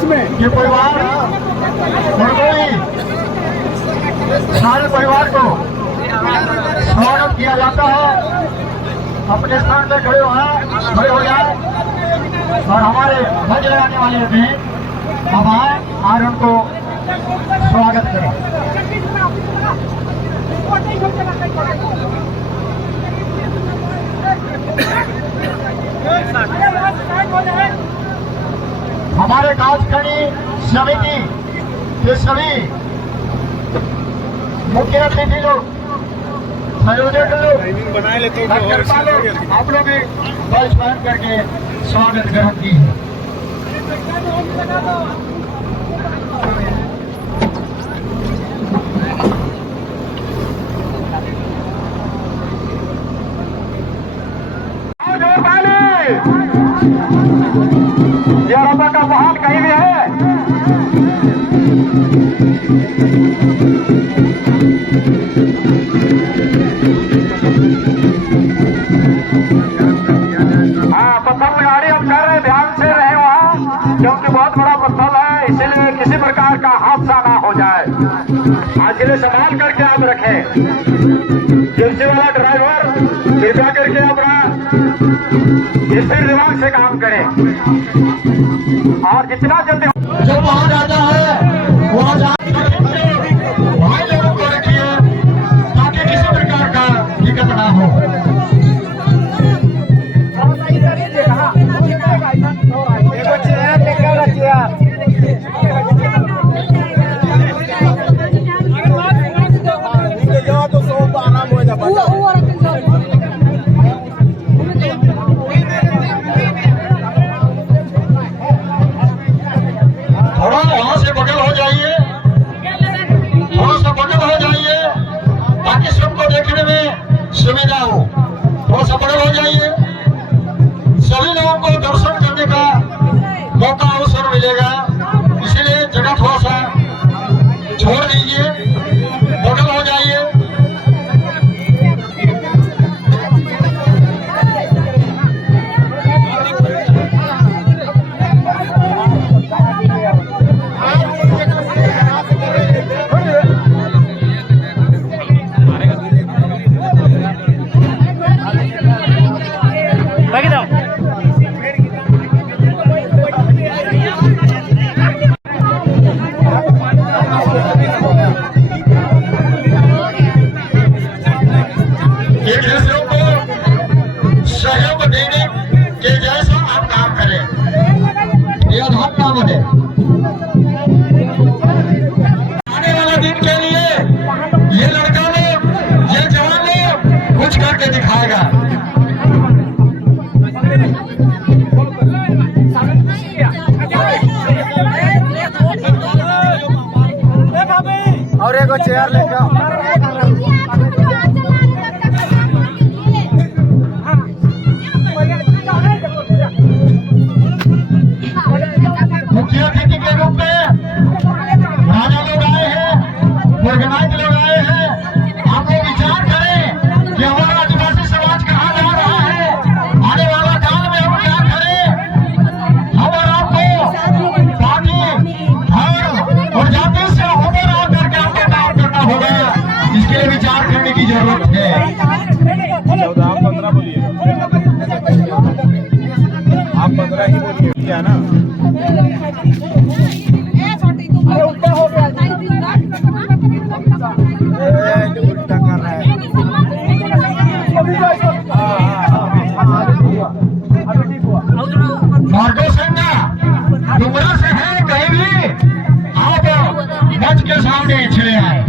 ये परिवार और कोई सारे परिवार को स्वागत किया जाता है। अपने स्थान पे खड़े हो जाए और हमारे ध्वज लगाने वाले भी अब आए और उनको स्वागत करें। हमारे काजखड़ी समिति के सभी मुख्य अतिथि लोग, संयोजक लोग, बना लेते आप लोग भी बस बंद करके स्वागत ग्रहण कीजिए। यूरोपा का महान कहीं भी है। हाँ, पत्थर गाड़ी हम कर रहे, ध्यान से रहे वहाँ, क्योंकि बहुत बड़ा पत्थर है, इसीलिए किसी प्रकार का हादसा ना हो जाए। आज के लिए संभाल करके आप रखें। जिप्सी वाला ड्राइवर कृपया करके अपना स्थिर दिमाग से काम करें और जितना जल्दी जो वहां जाता है वहां भाई लोगों को रखिए ताकि किसी प्रकार का दिक्कत ना हो। सुविधा हो, थोड़ा सा बड़े हो जाइए, सभी लोगों को दर्शन करने का मौका अवसर मिलेगा, इसीलिए जगह थोड़ा सा छोड़ दीजिए, बगल हो जाइए। आने वाला दिन के लिए ये लड़का लोग, ये जवान लोग कुछ करके दिखाएगा। और एक चेयर लेकर मुख्य अतिथि के रूप में राजा लोग आए हैं, ऑर्गेनाइज लोग आए हैं। आप लोग विचार करें कि हमारा आदिवासी समाज कहाँ जा रहा है, आने वाला काल में हम क्या करें। हम और आपको पार्टी, धर्म और जाति से ऊपर आ करके हमको काम करना होगा, इसके लिए विचार करने की जरूरत है। आप 15 ही बोलिए, क्या ना उल्टा कर रहा है। मार्गोसंगा डुमरा से है, कहीं भी आप मंच के सामने चले आए।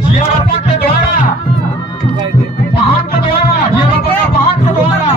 जियारपा के द्वारा, वाहन के द्वारा, जियारपा का वाहन के द्वारा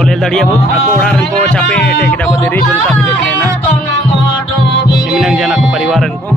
तो ले दाड़िया बो आपको ओड़ा रन को चापे टेक दा को देरी जुलता भी देखने ना इमिनंग जना को परिवार रन को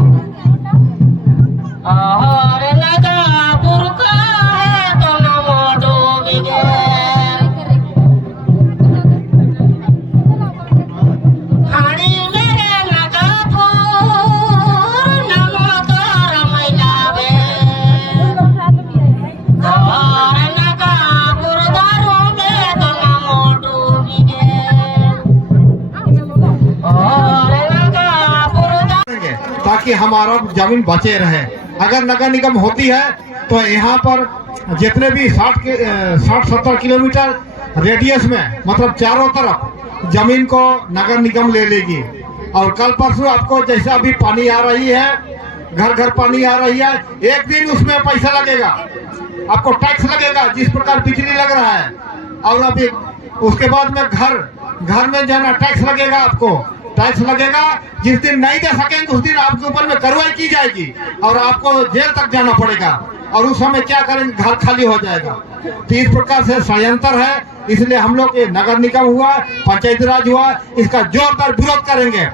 ताकि हमारा जमीन बचे रहे। अगर नगर निगम होती है तो यहाँ पर जितने भी 60-70 किलोमीटर रेडियस में मतलब चारों तरफ जमीन को नगर निगम ले लेगी। और कल परसों आपको जैसा अभी पानी आ रही है, घर घर पानी आ रही है, एक दिन उसमें पैसा लगेगा, आपको टैक्स लगेगा जिस प्रकार बिजली लग रहा है। और अभी उसके बाद में घर में जाना टैक्स लगेगा, आपको टैक्स लगेगा। जिस दिन नहीं दे सकेंगे उस दिन आपके ऊपर में कार्रवाई की जाएगी और आपको जेल तक जाना पड़ेगा। और उस समय क्या करेंगे, घर खाली हो जाएगा। तो इस प्रकार से षड्यंत्र है। इसलिए हम लोग ये नगर निगम हुआ, पंचायत राज हुआ, इसका जोरदार विरोध करेंगे।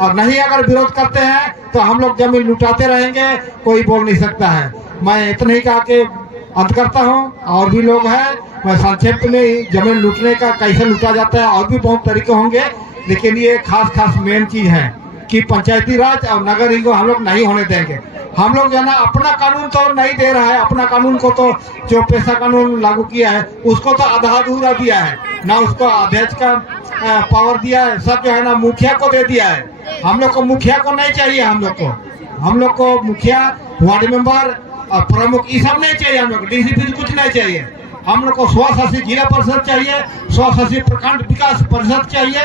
और नहीं अगर विरोध करते हैं तो हम लोग जमीन लुटाते रहेंगे, कोई बोल नहीं सकता है। मैं इतना ही कहा के अंत करता हूँ। और भी लोग हैं, मैं संक्षिप्त में जमीन लूटने का कैसे लूटा जाता है और भी बहुत तरीके होंगे, लेकिन ये खास मेन चीज है कि पंचायती राज और नगर निगम हम लोग नहीं होने देंगे। हम लोग जो है ना अपना कानून तो नहीं दे रहा है, अपना कानून को तो जो पैसा कानून लागू किया है उसको तो आधा अधूरा दिया है ना, उसको अध्यक्ष का पावर दिया है, सब जो है ना मुखिया को दे दिया है। हम लोग को मुखिया को नहीं चाहिए, हम लोग को मुखिया, वार्ड मेंबर और प्रमुख ये सब नहीं चाहिए। हम लोग डीसीपी कुछ नहीं चाहिए। हम लोग को स्वशासित जिला परिषद चाहिए, स्वशासित प्रखंड विकास परिषद चाहिए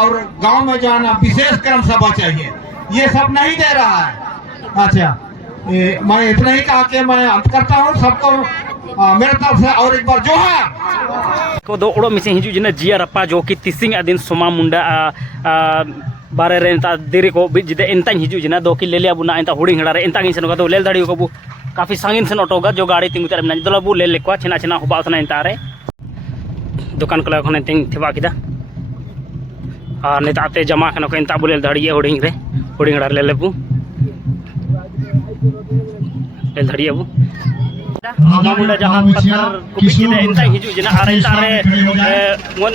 और गांव में जाना विशेष ग्राम सभा चाहिए। ये सब नहीं दे रहा है। अच्छा, मैं इतना ही कहा कि मैं अंत करता हूँ। सबको मेरे तरफ से और एक बार जोहार को दो ओड़ो मिसे हिजू जिना जिया रप्पा जो कि तिसिंग अदिन सोमा मुंडा बारे रे इंता देरी को जिदे इंता हिजू जिना दो कि ले लिया बुना इंता हुडिंग हड़ा रे इंता गिन सनो तो लेल दाड़ी को बु काफी सांगिन से ऑटोगा जो गाड़ी तिंगु तर मेना दला बु ले लेको छना होबा सना इंता रे दुकान को खने तिंग थेबा किदा और नेताते जमा खनो को इंता बु लेल दाड़ी हुडिंग हड़ा ले लेबु लेल दाड़ी बु मुंडा जहां पत्थर को बिचिदे इंता हिजू जिना आरे इंता रे वन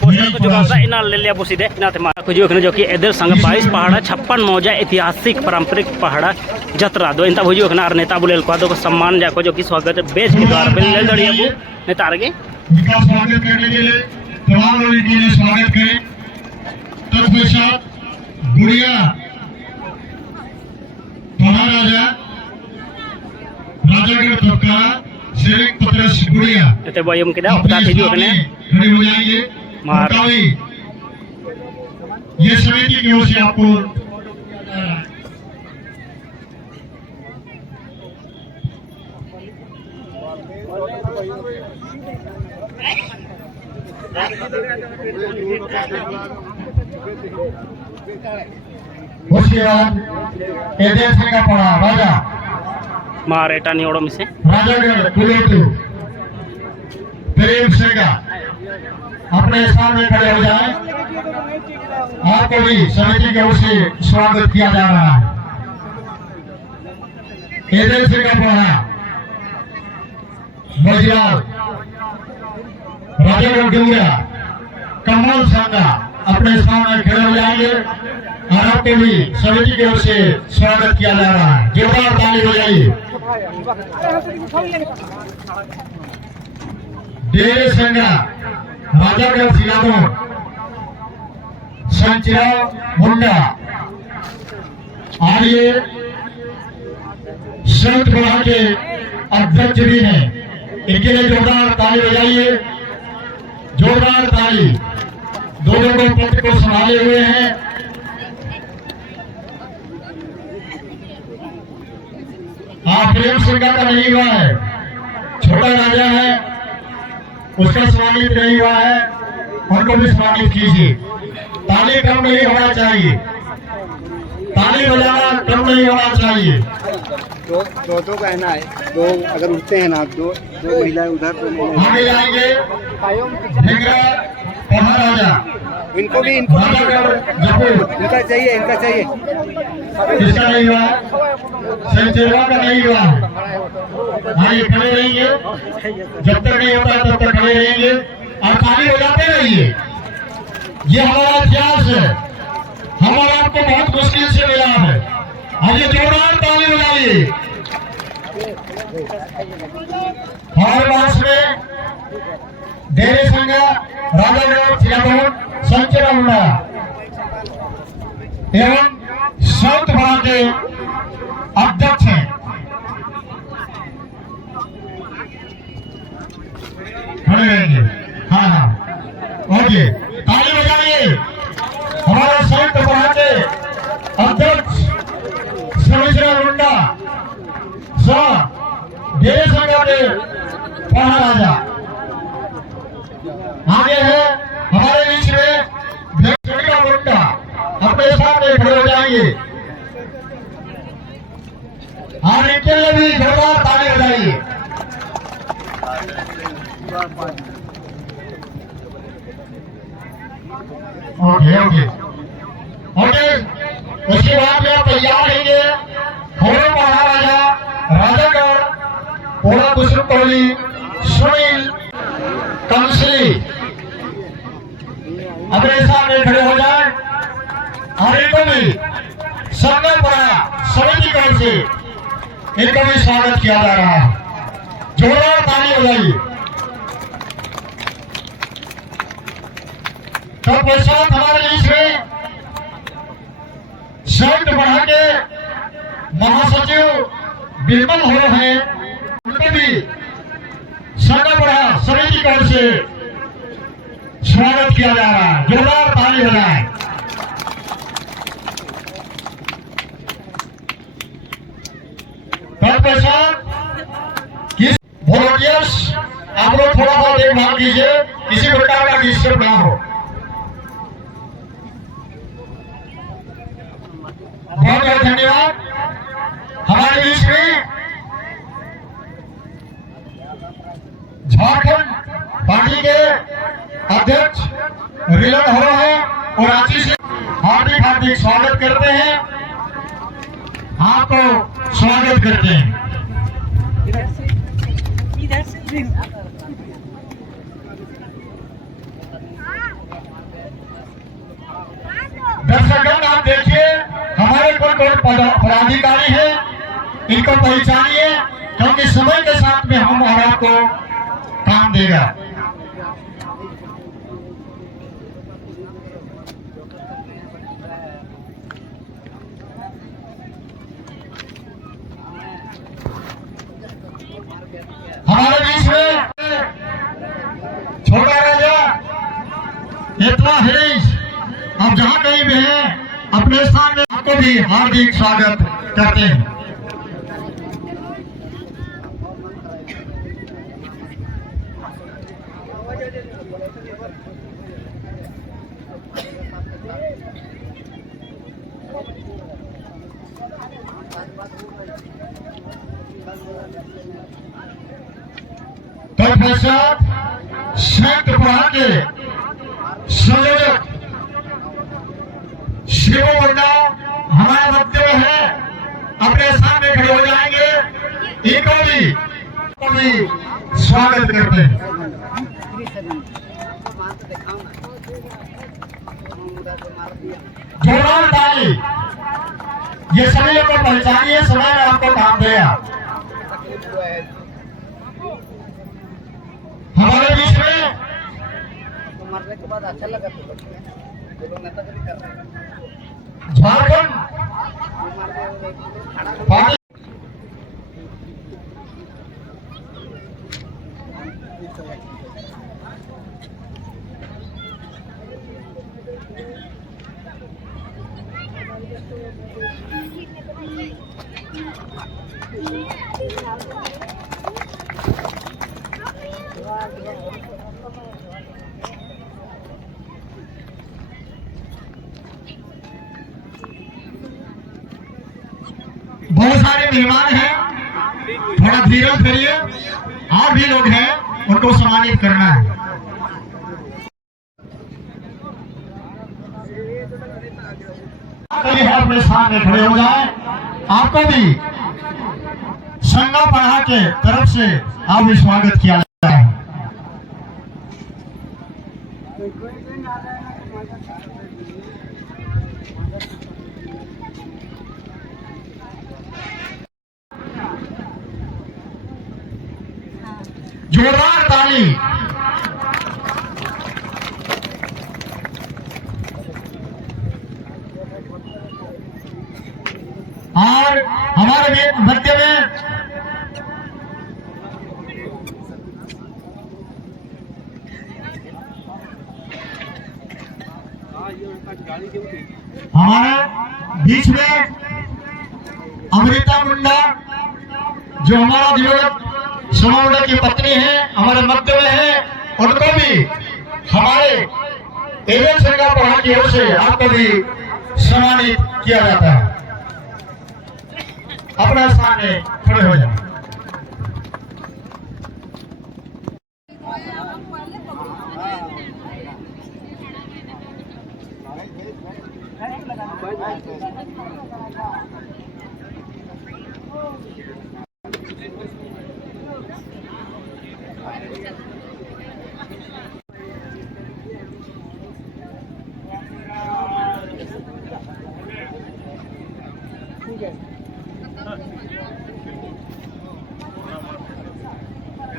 पोस्टर को जोगा इना ले लिया बुसीदे इना ते मा को जो कि एदर संग 22 पहाड़ा 56 मौजा ऐतिहासिक पारंपरिक पहाड़ा जतरा दो इंता भुजो खना और नेता बुलेल को दो सम्मान जा को जो कि स्वागत बेच के द्वारा बिल ले दड़िया बु नेता आगे विकास स्वागत करने के लिए तमाम लोगों के लिए स्वागत करें। तत्पश्चात गुड़िया महाराजा राजागढ़ तबका सेविक पत्रस गुड़िया ते बयम केदा अपना हिजू कने खड़े हो जाएंगे। मार ये समिति की ओर से आपको उसके बाद एजेंसी का पड़ा राजा मार एटा नहीं ओड़ो मिसे राजागढ़ कुलेतु प्रेम सेगा अपने स्थान में खड़े हो जाए। आपको भी समिति की ओर से स्वागत किया जा रहा है। एजेंसी का पड़ा बजराल राजागढ़ डूंगरा कमल संगा अपने स्थान में खड़े हो जाएंगे और आपको भी समिति की ओर से स्वागत किया जा रहा है। जोरदार ताली हो जाइए। डेरे संगा राजागढ़ सिलादो संचिरा मुंडा आर्य संत सभा के अध्यक्ष भी हैं, इनके लिए जोरदार ताली बजाइए। जोरदार ताली। दोनों को पद को संभाले हुए हैं। प्रेम सिंह का नहीं हुआ है, छोटा राजा है, उसका सम्मानित नहीं हुआ है, उनको भी सम्मानित कीजिए। ताली कम नहीं होना चाहिए, ताली बजाना कम नहीं होना चाहिए। दो का है ना, दो अगर उठते हैं ना, दो महिलाएं उधर, दो महिलाएं आगे जाएंगे भिंगरा महाराजा इनको भी जयपुर इनका चाहिए, इनका चाहिए। इसका नहीं हुआ, संचेवा का नहीं हुआ। हाँ, ये खड़े रहेंगे, जब तक नहीं होता तब तक खड़े रहेंगे और ताली बजाते रहिए। ये हमारा इतिहास है, हमारा आपको बहुत मुश्किल से मिला है। आइए जोरदार ताली बजाइए। हर मास में डेरे संघ राजागढ़ सियागढ़ संचरा मुंडा एवं संत बड़ा के अध्यक्ष हैं। खड़े रहेंगे। हाँ हाँ, ओके, ताली बजाइए। हमारा संत बड़ा के अध्यक्ष समिश्रा मुंडा डेरे संघ के महाराजा आगे है। हमारे बीच में भेंकटिया मुंडा अपने सामने खड़े हो जाएंगे और इनके लिए भी जोरदार ताली बजाइए। ओके ओके ओके, उसके बाद में आप तैयार रहेंगे। होरो महाराजा राजागढ़ पोड़ा कुसुम कोहली सुनील कंसली अपने सामने खड़े हो जाए और इनको भी संगमपुरा समिति की ओर से इनको भी स्वागत किया जा रहा है। जोरदार ताली बजाइए। तत्पश्चात हमारे बीच में संत बढ़ा के महासचिव बिरबल हो रहे हैं, उनको भी संगमपुरा समिति की ओर से स्वागत किया जा रहा है। जोरदार ताली बजाएं। तत्पश्चात किस वॉलंटियर्स आप लोग थोड़ा बहुत देखभाल कीजिए, किसी प्रकार का डिस्टर्ब ना हो। बहुत बहुत धन्यवाद। हमारे बीच में झारखंड पार्टी के अध्यक्ष रिलन हो रहे हैं और रांची से हार्दिक हार्दिक स्वागत करते हैं, आपको स्वागत करते हैं। दर्शकगण आप देखिए, हमारे कौन कौन पदाधिकारी हैं, इनको पहचानिए, क्योंकि समय के साथ में हम और आपको काम देगा। हमारे बीच में छोटा राजा इतना हरीश अब जहां कहीं भी है अपने स्थान में आपको भी हार्दिक स्वागत करते हैं। तत्पश्चात संत पढ़ा के संयोजक शिव मुंडा हमारे मध्य में है, अपने सामने खड़े हो जाएंगे, इनको भी स्वागत करते हैं। जोरदार ताली। ये सभी लोग को पहचानिए, समय में आपको काम देगा। हमारे बीच में मरने के बाद अच्छा लगा झारखंड पार्टी बहुत सारे मेहमान हैं, थोड़ा धीरज करिए, और भी लोग हैं, उनको सम्मानित करना है। अपने सामने खड़े हो जाए, आपको भी संगा पढ़ा के तरफ से आप भी स्वागत किया जाता है। जोरदार ताली। और हमारे मध्य में हमारे बीच में अमृता मुंडा, जो हमारा दिवंगत सोमा मुंडा की पत्नी है, हमारे मध्य में है, उनको भी हमारे एवं संघा पढ़ा की ओर से आपको भी सम्मानित किया जाता है। अपना सामने खड़े हो जाए।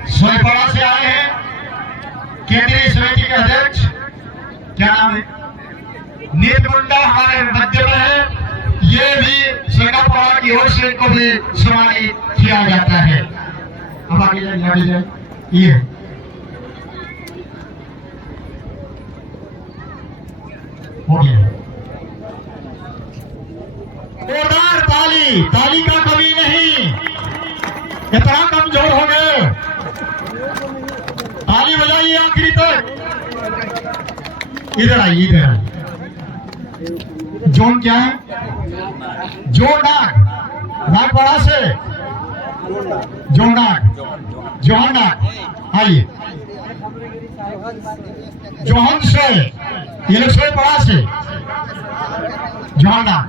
सोईपाड़ा से आए हैं केंद्रीय समिति के अध्यक्ष, क्या नाम है, नीत मुंडा हमारे मध्य में है। ये भी सोईपाड़ा की ओर से इनको भी सम्मानित किया जाता है। अब आगे जाए, ये हो गया। जोरदार ताली, ताली का कमी नहीं, इतना कमजोर हो गए, ताली बजाइए आखिरी तक। इधर आइए, इधर आइए। जोन क्या है? जोन नाग, नागपाड़ा से जोन नाग, जोहन नाग, आइए। जोहन से, ये लोग सोईपाड़ा से, जोहन नाग,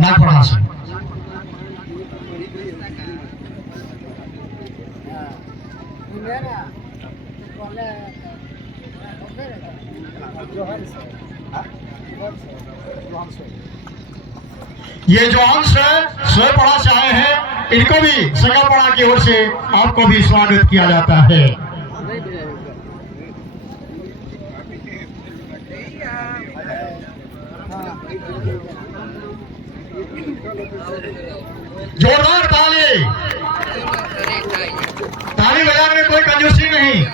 नागपाड़ा से। ये जो अंश सोईपाड़ा से आए हैं, इनको भी संगापाड़ा की ओर से आपको भी स्वागत किया जाता है। जोरदार ताली, ताली बजाने में कोई कंजूसी नहीं।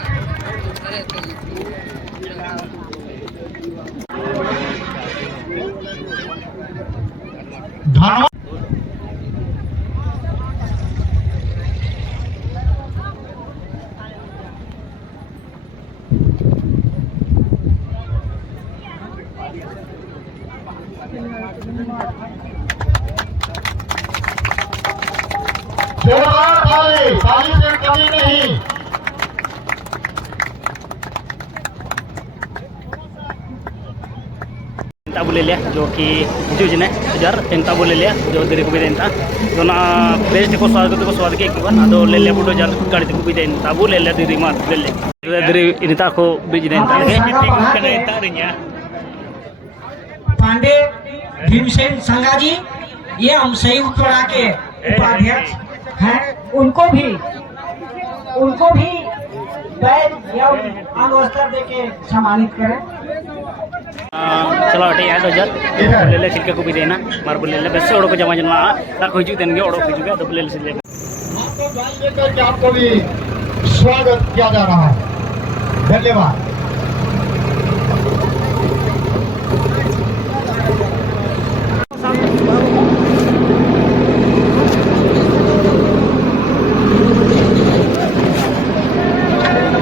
धन्यवाद। जोरदार ताली, ताली से कमी नहीं। ताबू ले लिया जो कि हिजू जने जार ताबू ले लिया जो दरी को भी देता जो ना बेस्ट को स्वाद के किवन अदो ले लिया बुडो जार गाड़ी को भी देन ताबू ले लिया दरी मात ले ले दरी इनता को बीज देता है। पांडे भीमसेन संगा जी, ये हम संयुक्त पड़ा के उपाध्यक्ष हैं, उनको भी बैग या अनवस्त्र देके सम्मानित करें। चलो अटे याद हजार ले ले छिलके को भी देना मार बोले ले बस ओड़ो को जमा जमा ता को हिजू देंगे ओड़ो हिजू का तो ले ले आपको ज्ञान लेकर के आपको भी स्वागत किया जा रहा है। धन्यवाद।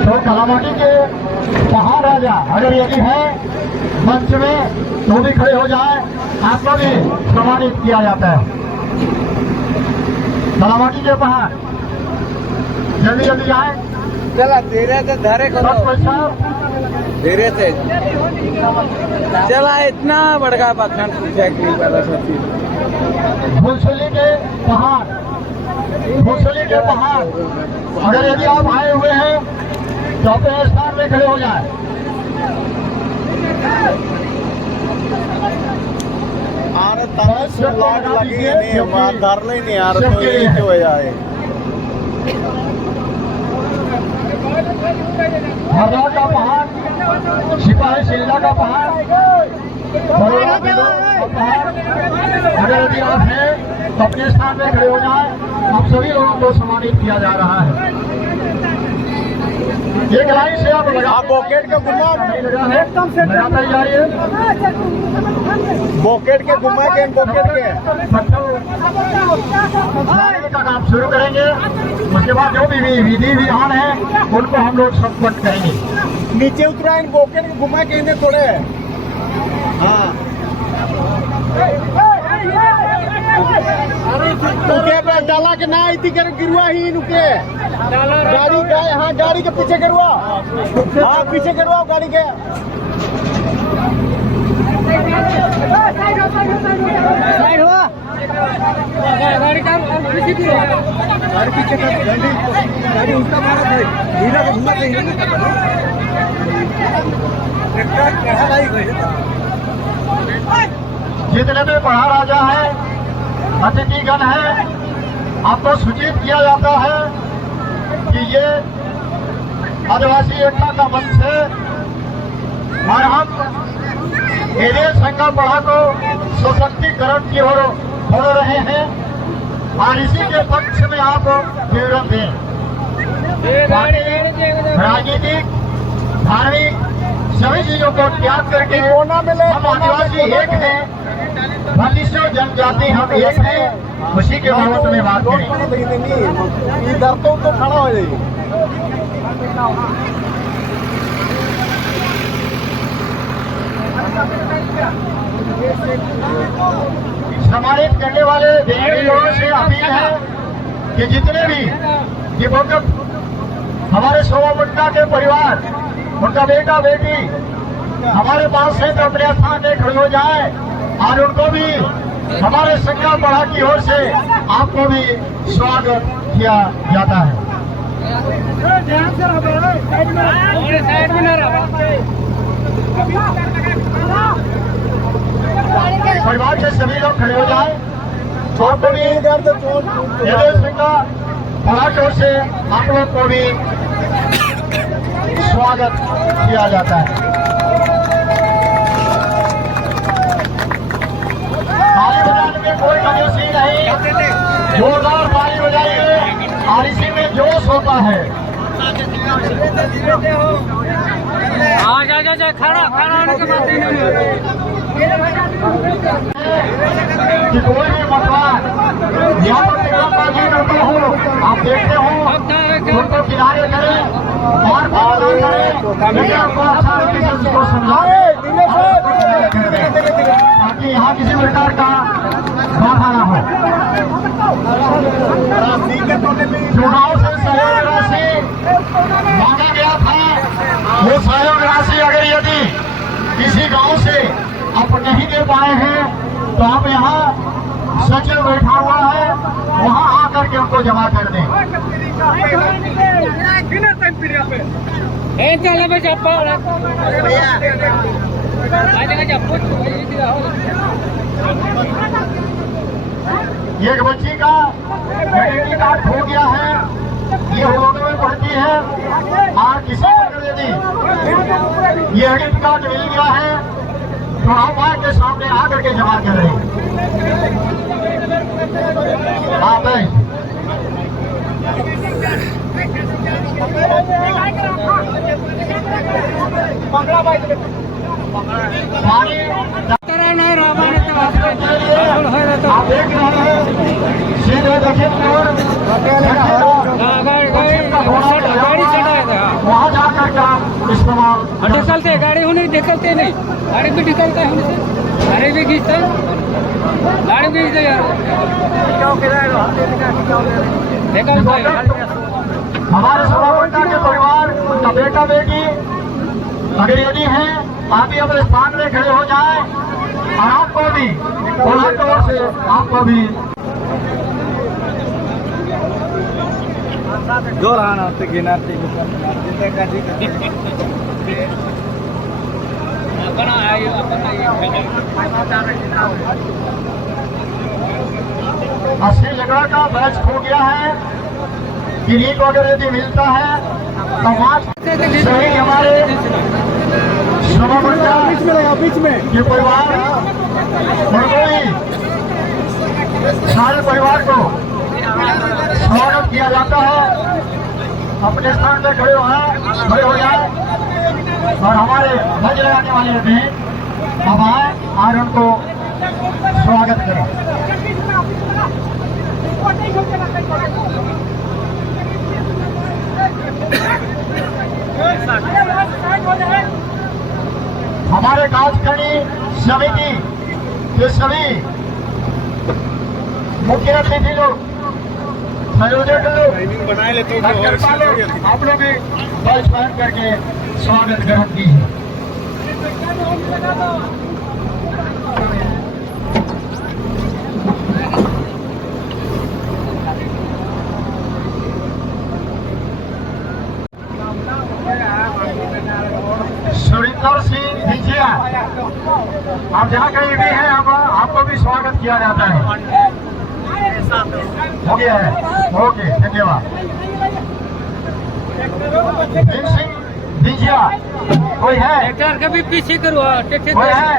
तो कलामाटी के महाराजा अगर यदि है मंच में तो भी खड़े हो जाए, आपको भी सम्मानित किया जाता है। सलामती के पहाड़ जल्दी जल्दी आए। चला धीरे से धरे करो, धीरे से चला। इतना बड़का पखंड पूछा कि भूसली के पहाड़, भूसली के पहाड़। अगर यदि आप आए हुए हैं तो अपने स्थान में खड़े हो जाए। हरदा का पहाड़, सिपाही शिल्ला का पहाड़, बड़ौदा का पहाड़। अगर यदि आप हैं तो अपने स्थान में खड़े हो जाए। आप सभी लोगों को सम्मानित किया जा रहा है। एक लाइन से आप लगा, बॉकेट के गुम्मा एकदम से लगातार जाइए। बॉकेट के गुम्मा के बॉकेट के का काम शुरू करेंगे। उसके बाद जो भी विधि विधान है उनको हम लोग संपन्न करेंगे। नीचे उतरा इन बॉकेट के गुम्मा के इन्हें थोड़े। हाँ नुके पे डाला के ना इतनी कर गिरवा ही नुके गाड़ी का। हाँ गाड़ी के पीछे करवा, हाँ पीछे करवाओ गाड़ी के। गाड़ी उल्टा मारा था, हीरा को घुमा देंगे जितने भी बड़ा राजा है, अतिथिगण है, आपको सूचित किया जाता है कि ये आदिवासी एकता का मंच है और हम एरिया संघ बढ़ा को सशक्तिकरण की ओर बढ़ रहे हैं और इसी के पक्ष में आप विवरण दें। राजनीतिक, धार्मिक सभी चीजों को त्याग करके हम आदिवासी एक हैं, बत्तीसों जनजाति हम एक हैं, उसी के बाबत में बात करें। इधर तो खड़ा हो जाइए। सम्मानित करने वाले देवी लोगों से अपील है कि जितने भी दिवंगत हमारे सोमा मुंडा के परिवार, उनका बेटा बेटी हमारे पास है तो अपने स्थान में खड़े हो जाए और उनको भी हमारे संग्राम बढ़ा की ओर से आपको भी स्वागत किया जाता है। परिवार के सभी लोग खड़े हो जाए। आपको भी बढ़ा की ओर से आप लोग को भी स्वागत किया जाता है। ताली बजाने में कोई कंजूसी नहीं, जोरदार ताली बजाइए और इसी में जोश होता है। खड़ा होने के बाद कि कोई भी मतदान यहाँ पर तिरंगाबाजी करता हो, आप देखते हो उनको किनारे करें और मतदान करें, लेकिन आपको अच्छा तरीके से उसको समझाए ताकि यहाँ किसी प्रकार का बाधा न हो। चुनाव से सहयोग राशि मांगा गया था, वो सहयोग राशि अगर यदि किसी गांव से आप नहीं दे पाए हैं तो आप यहाँ सचिव बैठा हुआ है, वहाँ आकर के उनको जमा कर दें। एक बच्ची का आइडेंटिटी कार्ड खो गया है, ये होने में पड़ती है और किसी अगर यदि ये आइडेंटिटी कार्ड मिल गया है तो आप माँ के सामने आकर के जमा कर रहे हैं। आप देख रहे हैं सीधे दक्षिण की ओर वहाँ जाकर का इस्तेमाल ढकलते गाड़ी होने ढकलते नहीं, गाड़ी भी ढकलता है हमसे, गाड़ी भी खींचता है, गाड़ी भी खींचते यार, ढकलता है। हमारे सभामुंडा के परिवार का बेटा बेटी अगर यदि है, आप भी अपने स्थान में खड़े हो जाए और आपको भी ओला की ओर से आपको भी जोर आना तो गिना अस्सी जगह का मैच हो गया है। किन्हीं को अगर यदि मिलता है तो मार्च सही हमारे सभामुंडा बीच में के परिवार और कोई सारे परिवार को स्वागत किया जाता है। अपने स्थान पे खड़े हो जाए और हमारे ध्वज लगाने वाले भी अब आए और उनको स्वागत करें। हमारे गांवखंडी समिति के सभी मुख्य अतिथि लोग, संयोजक लोग, बना लेते आप लोग भी बल पहन करके स्वागत ग्रहण कीजिए। सुरिंदर सिंह भिजिया, आप जहाँ कहीं भी हैं, आपको भी स्वागत किया जाता है। हो गया है, ओके, धन्यवाद। भीम सिंह भिजिया कोई है? ट्रैक्टर कभी पीछे करो, ट्रैक्टर कोई है?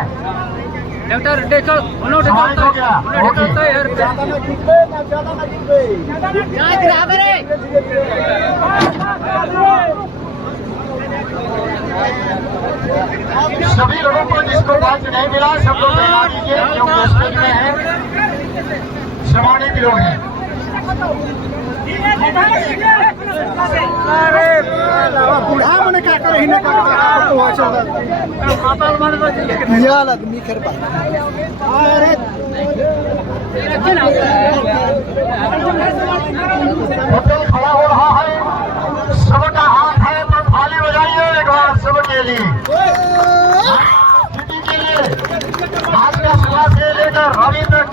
ट्रैक्टर देखो, समाज हो गया, ओके। सभी लोगों को जिसको बात नहीं मिला, सब लोग बता दीजिए, जो स्टेज में है, सम्मानित लोग हैं। बूढ़ा मैंने क्या करे ही आदमी कर होटल खड़ा हो रहा है, सबका हाथ है तो थाली बजाइए एक बार सबके लिए। छुट्टी के लिए आज का सुबह से लेकर अभी तक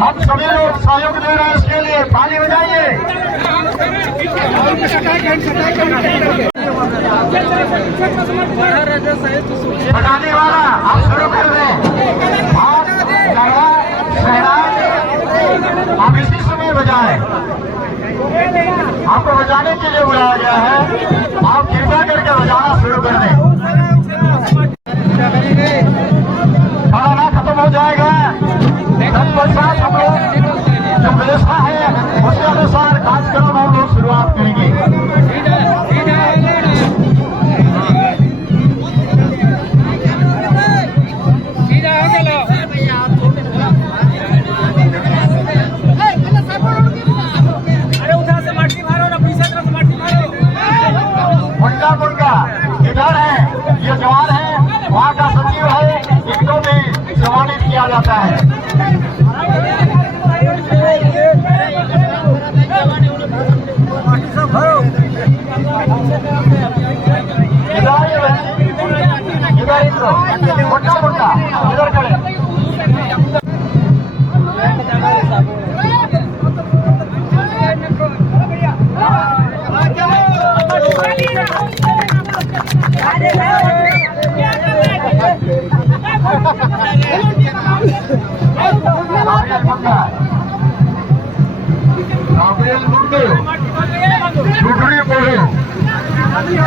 हम सभी लोग सहयोग दे रहे हैं, इसके लिए ताली बजाइए। बजाने वाला आप शुरू कर दें। हाथ गरबा शहनाई आप इसी समय बजाएं। आपको बजाने के लिए बुलाया गया है, आप कृपया करके बजाना शुरू कर दें। खाना खत्म हो जाएगा, तत्पश्चात हम लोग जो व्यवस्था है उसके अनुसार कार्यक्रम हम लोग शुरुआत करेंगे। मुंडा इधर है, ये जवान है, वहाँ का सचिव है, इनको भी सम्मानित किया जाता है। इधर मुंडा इधर खड़े।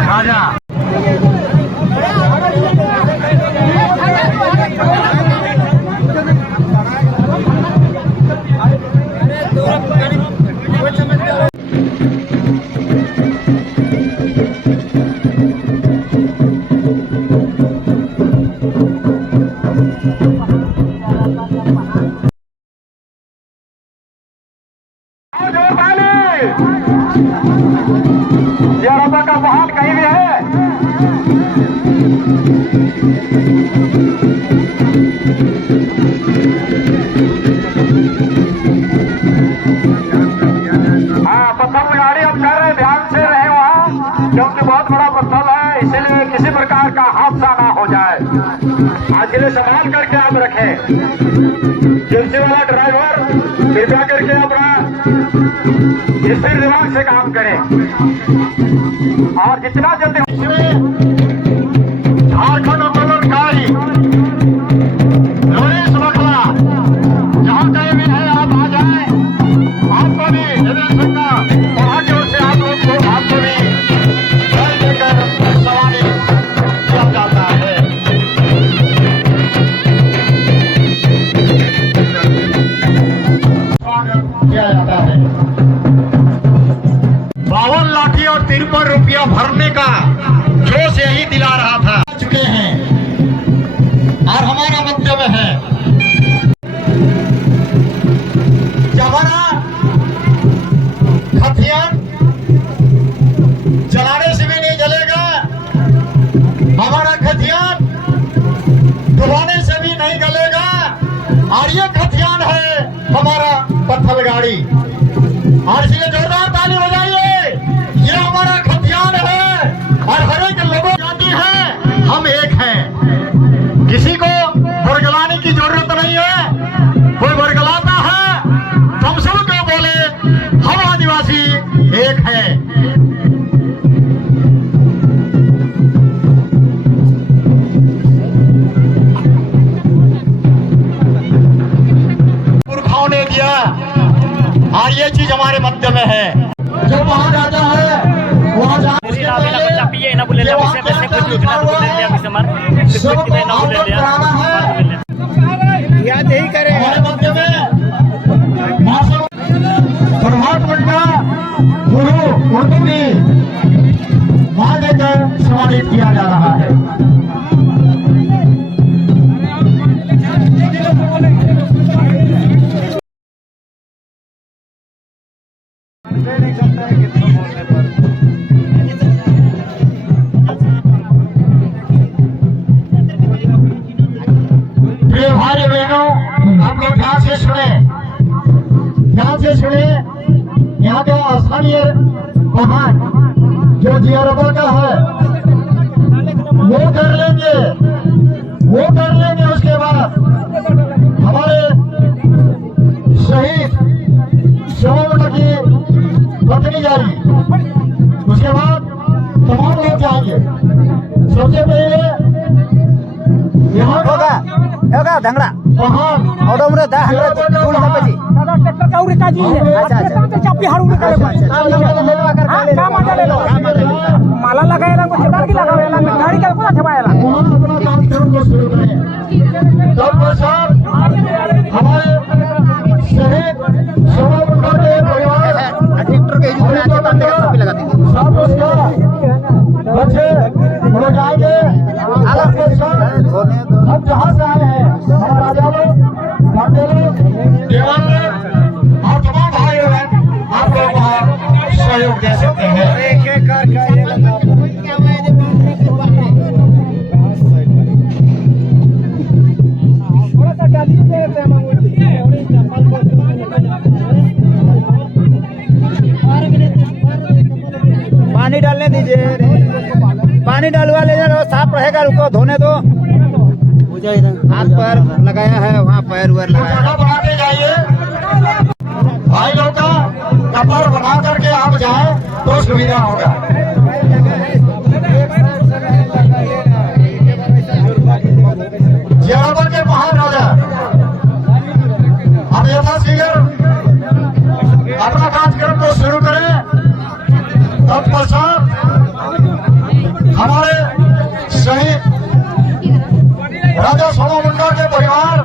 राजा हाँ, पत्थर गाड़ी हम कर रहे, ध्यान से रहे वहाँ, क्योंकि बहुत बड़ा पत्थर है, इसलिए किसी प्रकार का हादसा ना हो जाए। आज के लिए संभाल करके आप रखें। जिप्सी वाला ड्राइवर कृपया करके अपना स्थिर दिमाग से काम करें और जितना जल्दी झारखंड आंदोलनकारी नरेश बखला जहाँ कहीं भी है आप आ जाए। आपको भी वहाँ की ओर से आप लोग को आपको भी जल देकर सवारी किया जाता है। किया जाता है 52 लाठी और 53 रुपया भरने का जोश यही दिला रहा था। चुके हैं और हमारा मध्य में है जमाना हथियार जलाने से भी नहीं जलेगा, हमारा हथियार डुबाने से भी नहीं गलेगा। और ये हथियार है हमारा पत्थर गाड़ी। और इसलिए जोरदार ताली बजाइए, ये हमारा हथियार है और हर एक लोगों जाति है, हम एक हैं। किसी को बरगलाने की जरूरत नहीं है। कोई बरगलाता है तो हम सब को बोले हम आदिवासी एक हैं। पुरखाओं ने दिया और ये चीज हमारे मध्य में है। जो वहाँ जाता है वहाँ याद यही करें। हमारे मध्य में प्रभात मंडा गुरु उर्दू में वहाँ लेकर सम्मानित किया जा रहा है। प्रिय भाई बहनों, आप लोग ध्यान से सुने, ध्यान से सुने। यहाँ का स्थानीय वाहन जो जियारबा का है वो कर लेंगे, वो कर लेंगे। उसके बाद हमारे शहीद शोभा की पत्नी जारी, उसके बाद तमाम लोग जाएंगे। सबसे पहले यहाँ होगा धंगड़ा वहाँ ऑटो में दा हंड्रेड फुल है दादा ट्रैक्टर का उरे काजी है। अच्छा अच्छा चापी हारू में करे का मजा ले लो। माला लगाएला को चितार की लगावेला में गाड़ी का कोना छवाएला। वहाँ अपना कार्यक्रम को शुरू करें। तत्पश्चात हमारे शहीद शोभा मुंडा के परिवार ट्रैक्टर के सब लगा दीजिए। सब उसका बच्चे हो जाएंगे। हम जहाँ से आए हैं हम राजा लोग, पांडे लोग, देवान लोग और तमाम भाई बहन आप लोग वहाँ सहयोग दे सकते हैं। थोड़ा सा डाली देते हैं पानी डालने दीजिए, पानी डलवा ले जा, साफ रहेगा। रुको धोने दो। हाथ पर लगाया है, वहाँ पैर वैर लगाया है। बनाते जाइए भाई लोग का कपड़ बना करके आप जाए तो सुविधा होगा। जियारबा के महाराजा अब यथाशीघ्र अपना कार्यक्रम को शुरू करें। तत्पश्चात हमारे शहीद राजा शोभा मुंडा के परिवार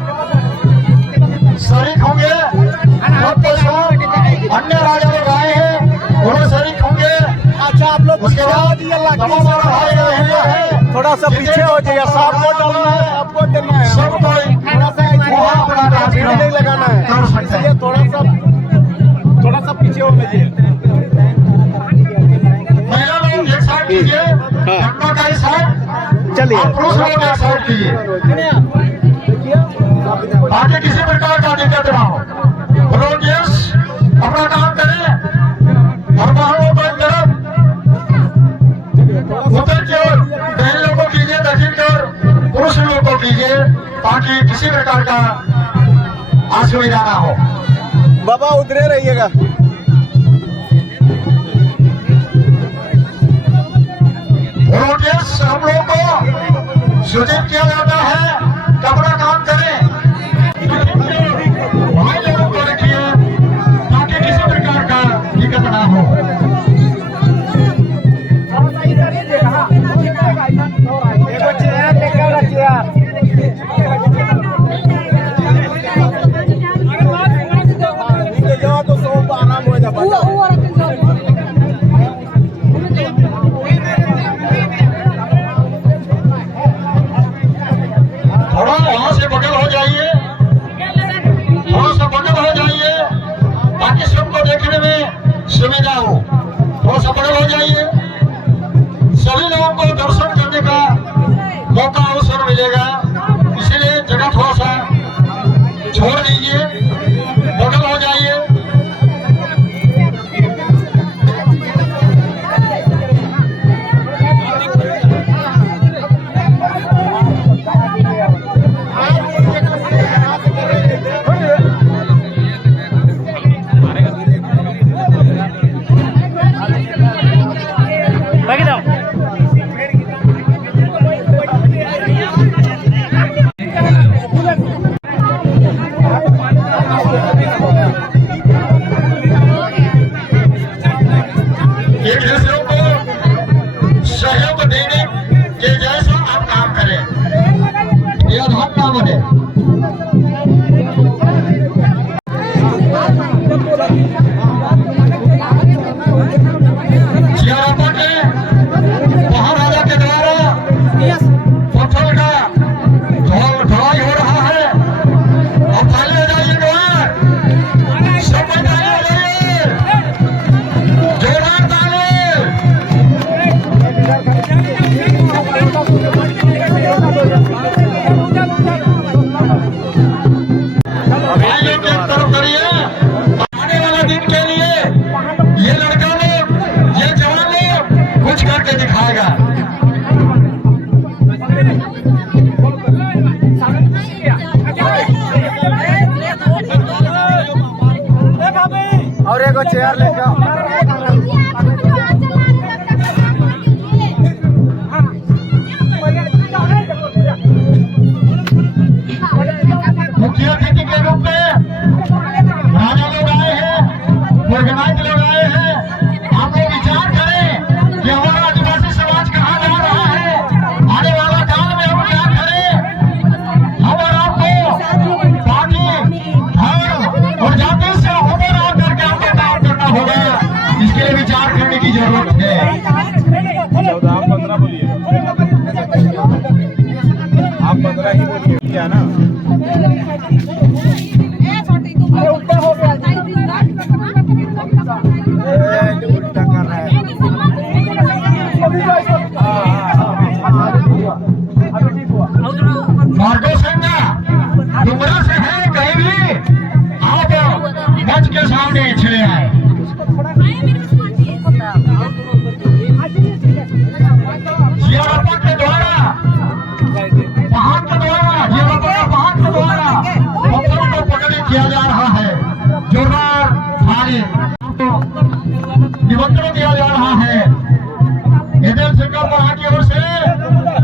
शरीक होंगे। अन्य राजा लोग आए हैं, वो शरीक होंगे। अच्छा आप लोग उसके बाद तमाम भाई हैं, थोड़ा सा पीछे हो जाइए। आपको डालना है, आपको देना है। सब कोई वहाँ अपना कार्यक्रम नहीं लगाना है, कर सकते हैं। थोड़ा सा पीछे हो जाइए। महिला लोग एक साइड कीजिए, घटना का इस साइड चलिए आप पुरुष लोग एक साइड कीजिए ताकि किसी प्रकार का दिक्कत ना हो। वॉलंटियर्स अपना काम करें और वाहनों को एक तरफ उत्तर की ओर महिलाओं को कीजिए, दक्षिण की ओर पुरुष लोगों को कीजिए ताकि किसी प्रकार का असुविधा ना हो। बाबा उतरे रहिएगा। वॉलंटियर्स हम लोगों को सूचित किया जाता है कि अपना काम करें, भाई लोगों को रखिए ताकि किसी प्रकार का दिक्कत ना हो। थोड़ा वहां से बगल हो जाइए, थोड़ा सा बगल हो जाइए ताकि सबको देखने में सुविधा हो। थोड़ा सा बगल हो जाइए, सभी लोगों को दर्शन करने का मौका अवसर मिलेगा, इसलिए जगह थोड़ा सा छोड़ दीजिए, बगल हो जाइए। बाकी दाओ एक दूसरों को सहयोग देने के जैसा आप काम करें, यह धन ना बने। सियारापा के महाराजा के द्वारा पत्थर का ढलाई हो रहा है। अब खाली हो जाइए द्वार, सब मैदानी हो जाइए, जोरदार ताली। भाई लोग एक तरफ करिए, आने वाला दिन के लिए ये लड़का लोग, ये जवान लोग कुछ करके दिखाएगा। और एक चेयर लेके आओ। मुखिया अतिथि के रूप में राजा लोग आए हैं, ऑर्गेनाइज लोग आए हैं। आप लोग विचार करें कि हमारा आदिवासी समाज कहाँ जा रहा है, आने वाला काल में हम क्या करें। हम और आपको पार्टी, धर्म और जाति से होकर आ करके आपको काम करना होगा, इसके लिए विचार करने की जरूरत है। 14-15 बोलिए, आप 15 ही बोलिए क्या ना। उल्टा कर रहा है। मार्गो संगा डुमरा से है, कहीं भी आप मंच के सामने छिड़े आए। सियारापा के द्वारा, पहाड़ के द्वारा, सियारापा का पहाड़ के द्वारा पत्थरों को पकड़े किया जा रहा है। जोरदार ताली को निमंत्रण दिया जा रहा है। एजेंट सिंगर वहां की ओर से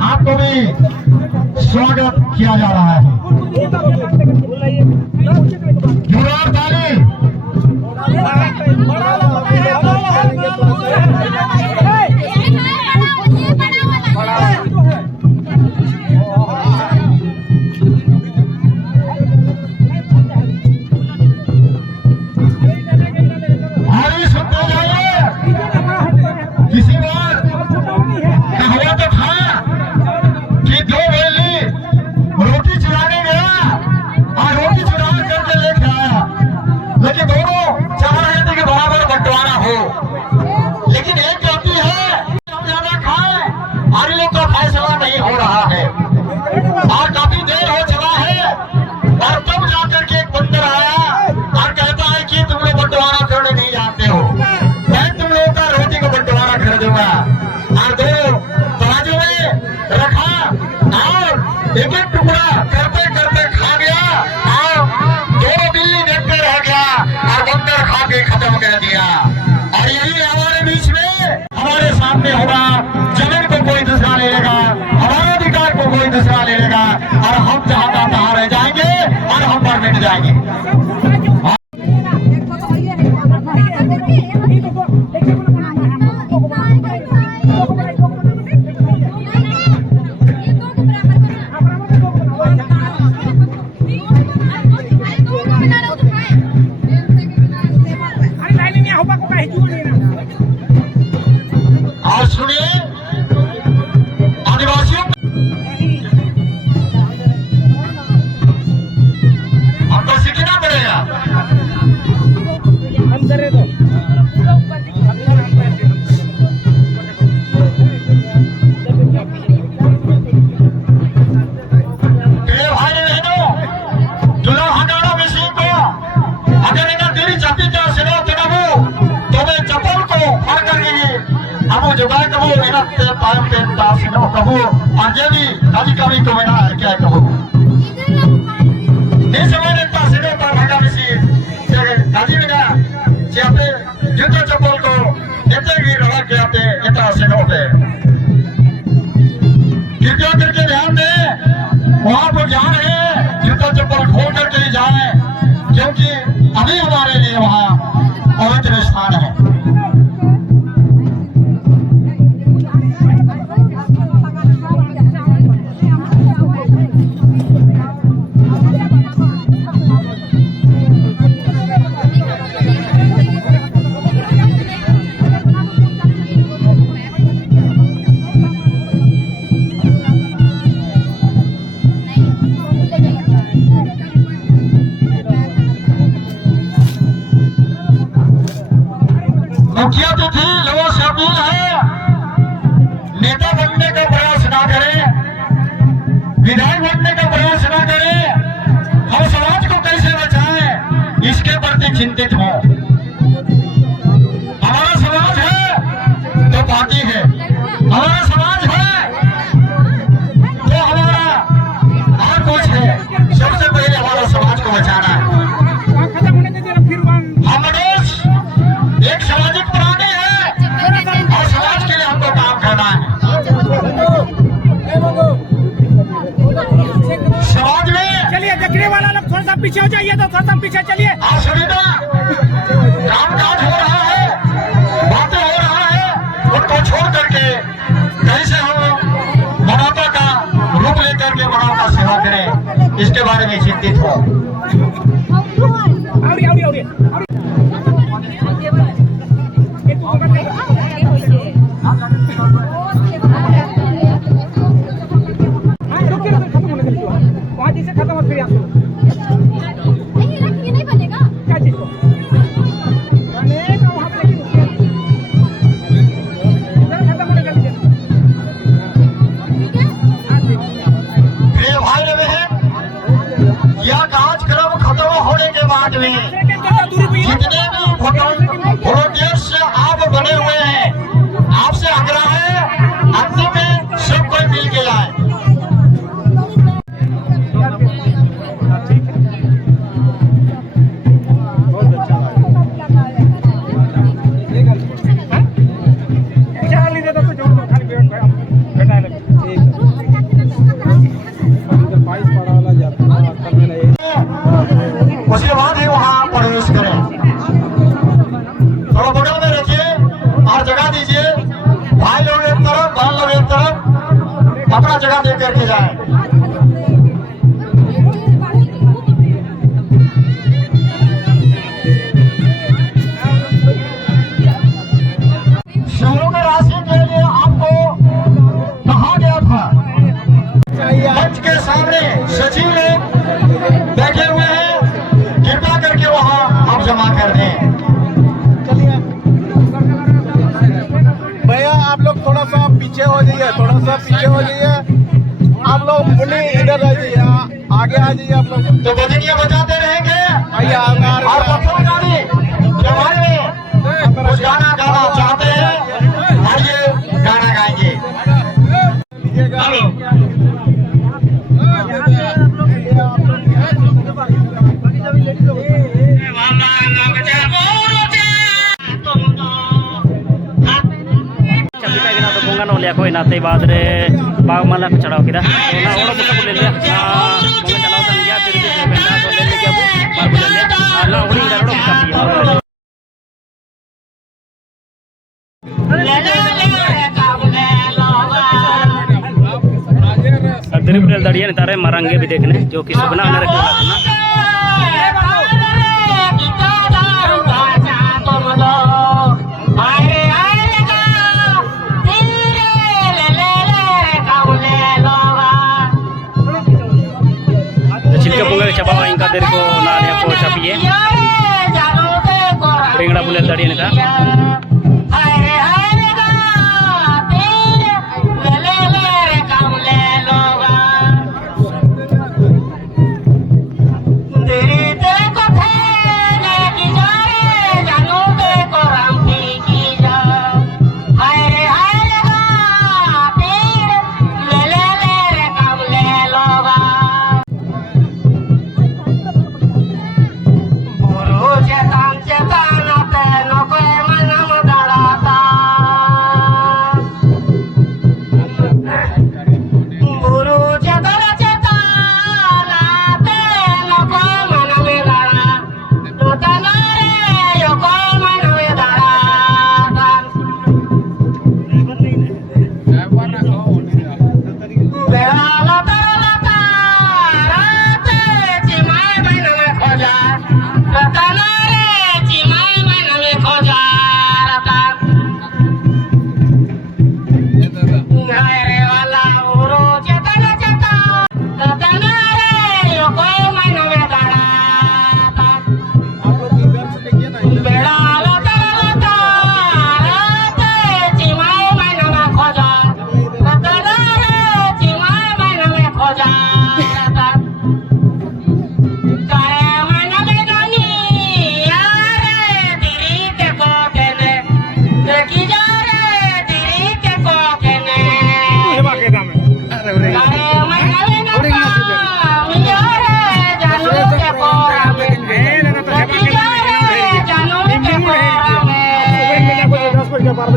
आपको भी स्वागत किया जा रहा है। जोरदार ताली। भारी सुनते जाइए, किसी बार कहा तो था कि दो बैली रोटी चुराने गया और रोटी चुरा करके लेके आया। फैसला नहीं हो रहा है और काफी देर हो चला है। और तब जाकर के एक बंदर आया और कहता है कि तुम लोग बंटवारा करने नहीं जानते हो, मैं तुम लोगों का रोटी को बंटवारा कर दूंगा। और दो तराजू में रखा और एक एक टुकड़ा करते करते खा गया और दोनों बिल्ली देखते रह गया और बंदर खा के खत्म कर दिया। और यही हमारे बीच में हमारे सामने होगा, जमीन को कोई दूसरा ले लेगा, हमारे अधिकार को कोई दूसरा ले लेगा और हम जहाँ का तहाँ रह जाएंगे और हम पर मिट जाएंगे। और सुनिए आदिवासियों हमको सीखना पड़ेगा। मेरे भाई बहनों, दुल्हा हटाना मिसी को अगर इन्हें तेरी चापी का सिरो तनाबू तो मैं चप्पल को फाड़ कर गई अब जुगाड़ कबू इन्हें ते पायम पे तासिनो कबू आगे भी काली कमी को मेरा है क्या कबू इस समय तासिनो पर भागा मिसी से काली मेरा चापे जूता चप्पल को इतने भी रहा के आते इतना सिनो पे कृपया करके ध्यान दें, वहां पर जा रहे हैं जूता चप्पल खोल करके ही जाए क्योंकि अभी हमारे लिए वहाँ पवित्र स्थान है। मुखिया तो थी, लोगों से अपील है नेता बनने का प्रयास ना करें, विधायक बनने का प्रयास ना करें, हम समाज को कैसे बचाएं इसके प्रति चिंतित हो। हमारा समाज है तो पार्टी है, हमारा समाज है तो हमारा और कुछ है। सबसे पहले हमारा समाज को बचाना है। हम मनुष्य एक सामाजिक प्राणी है और समाज के लिए हमको काम करना है। समाज में चलिए देखने वाला लोग थोड़ा सा पीछे हो जाइए, तो थोड़ा सा पीछे चलिए। असुविधा कामकाज हो रहा है, बातें हो रहा है, उनको छोड़ करके कैसे हम मानवता का रूप लेकर के मानव का सेवा करें इसके बारे में चिंतित हो। खत्म हो फिर नहीं बनेगा क्या चीज को बनेगा वहां पे खत्म होने का भाई बहन, यह कार्यक्रम खत्म होने के बाद में जितने भी वोलंटियर्स आप बने हुए हैं, आपसे आग्रह है अंतिम में सब कोई मिल के जाए। उसके बाद ही वहाँ प्रवेश करें। थोड़ा बगल में रखिए और जगह दीजिए। भाई लोग एक तरफ, बहन लोग एक तरफ, अपना जगह दे करके जाए। शहरों में राशि के लिए आपको कहा गया था। मंच के सामने सचिव लोग बैठे हुए हैं, कृपया करके वहाँ आप जमा कर दें। भैया आप लोग थोड़ा सा पीछे हो जाइए, थोड़ा सा पीछे हो जाइए आप लोग मुन्नी इधर रह जाइए आगे आ जाइए आप लोग तो बजनिया बजाते रहेंगे आइए और प्रथम गाड़ी जवान में कुछ गाना गाना चाहते हैं आइए गाना गाएंगे hello bungan oleh aku nanti badre bag malah kecaraw kita na orang buka boleh lihat bungan kalau tan dia jadi dia benda boleh lihat aku baru boleh lihat na orang dah orang tapi dari bel darian tare marangge भी देखने जो कि सुगना ने रखा था Chilka bunga coba ingka dari ko nanya ko capiye ringda boleh darian ta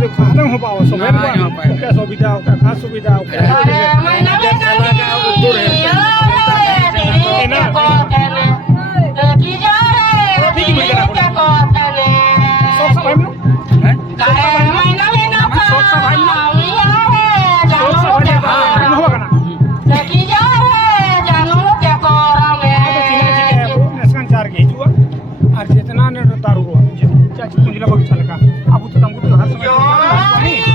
खत्म हो पाओ सुबह क्या सुविधा होगा खास सुविधा होगा जितना दारू पुंजला बगीचा लगा अब तो तुमको हर समय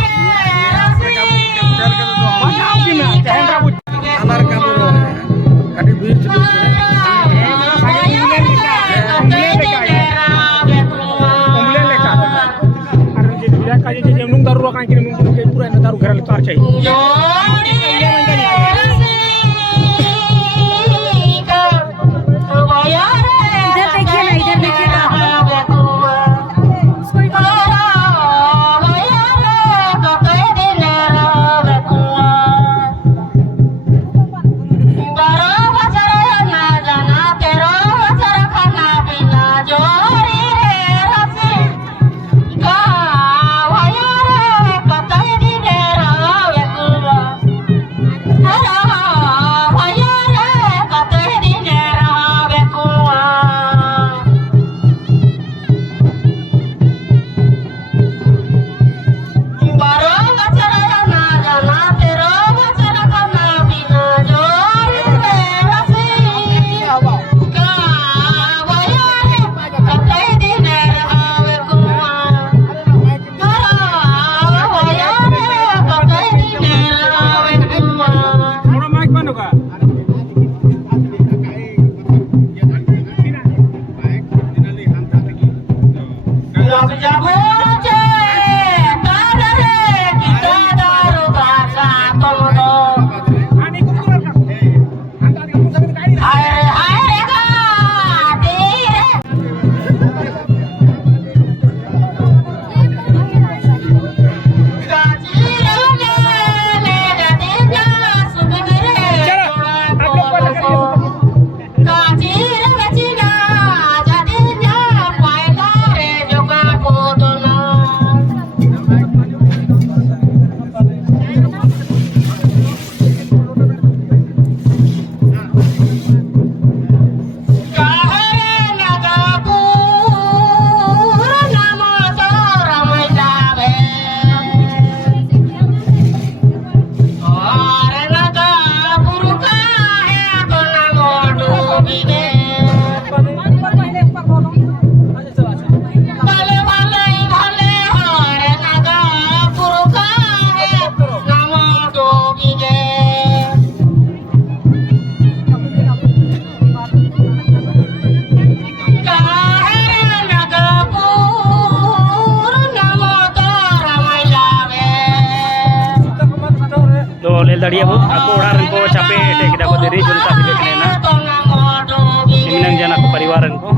tadi ya bu, aku orang ko capek deh kita ko dari junta video kena minang jana ko pariwaran ko.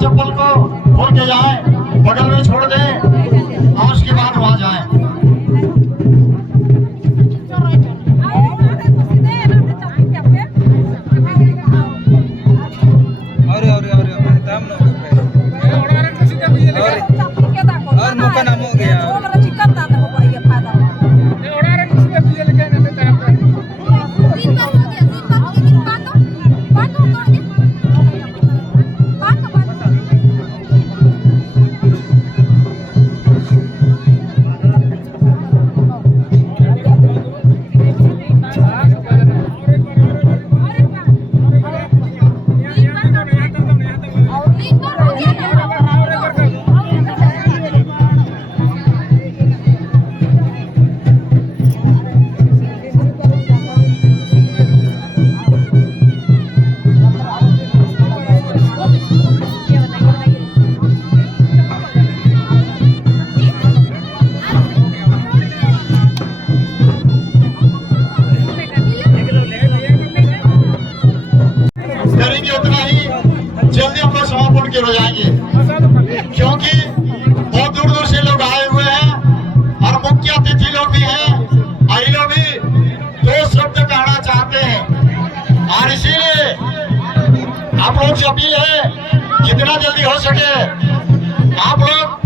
चप्पल को खोल के जाए, बगल में छोड़ दे और उसके बाद वहां जाए। और मौका नाम हो गया हो जाएंगे, क्योंकि बहुत दूर दूर से लोग आए हुए हैं और मुख्य अतिथि लोग भी हैं और ये लोग भी 2 शब्द कहना चाहते हैं और इसीलिए आप लोग से अपील है जितना जल्दी हो सके आप लोग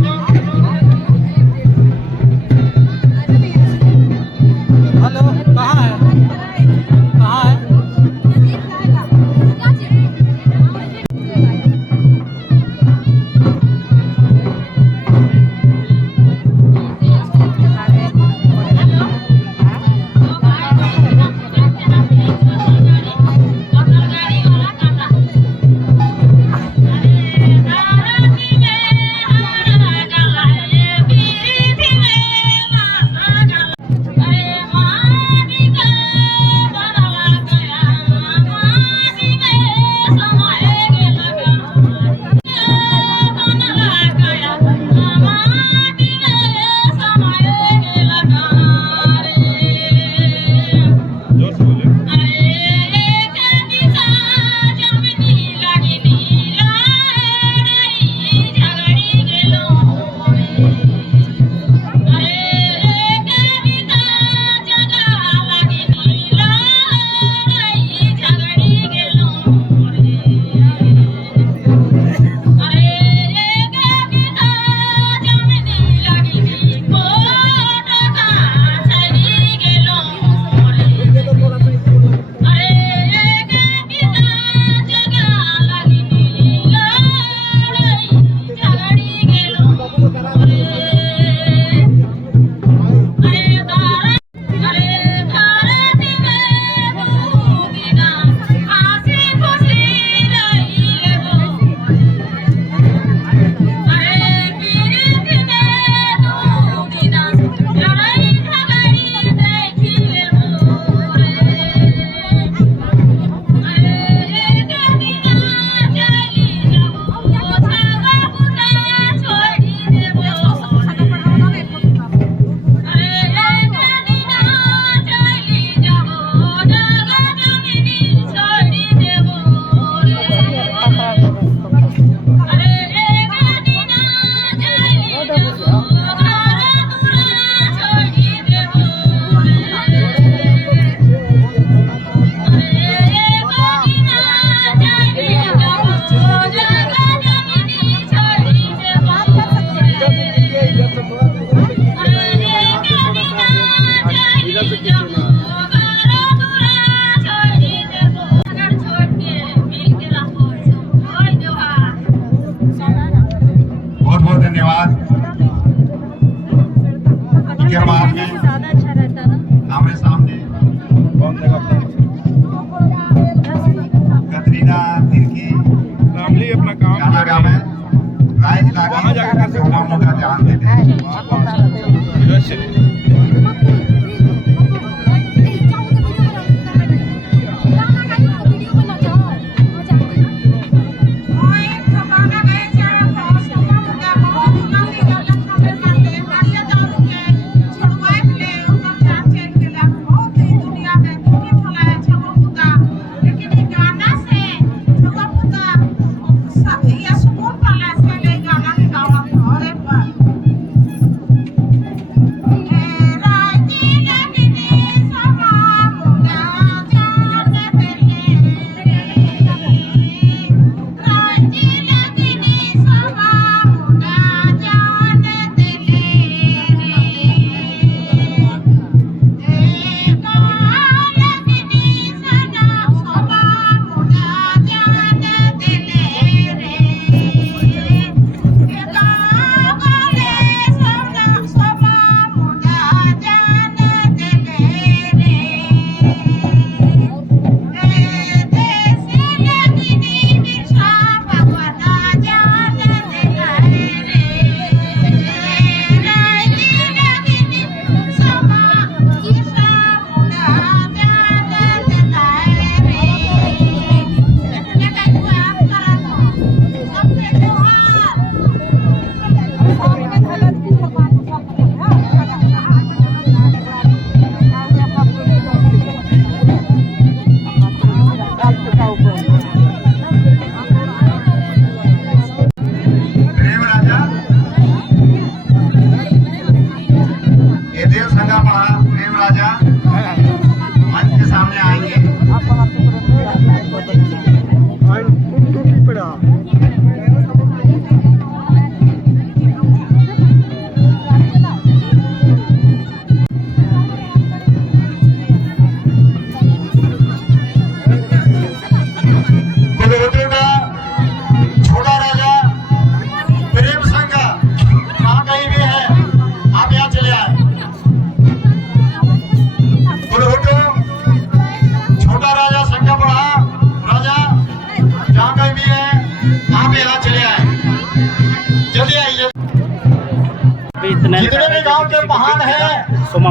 जितने भी गांव के महान हैं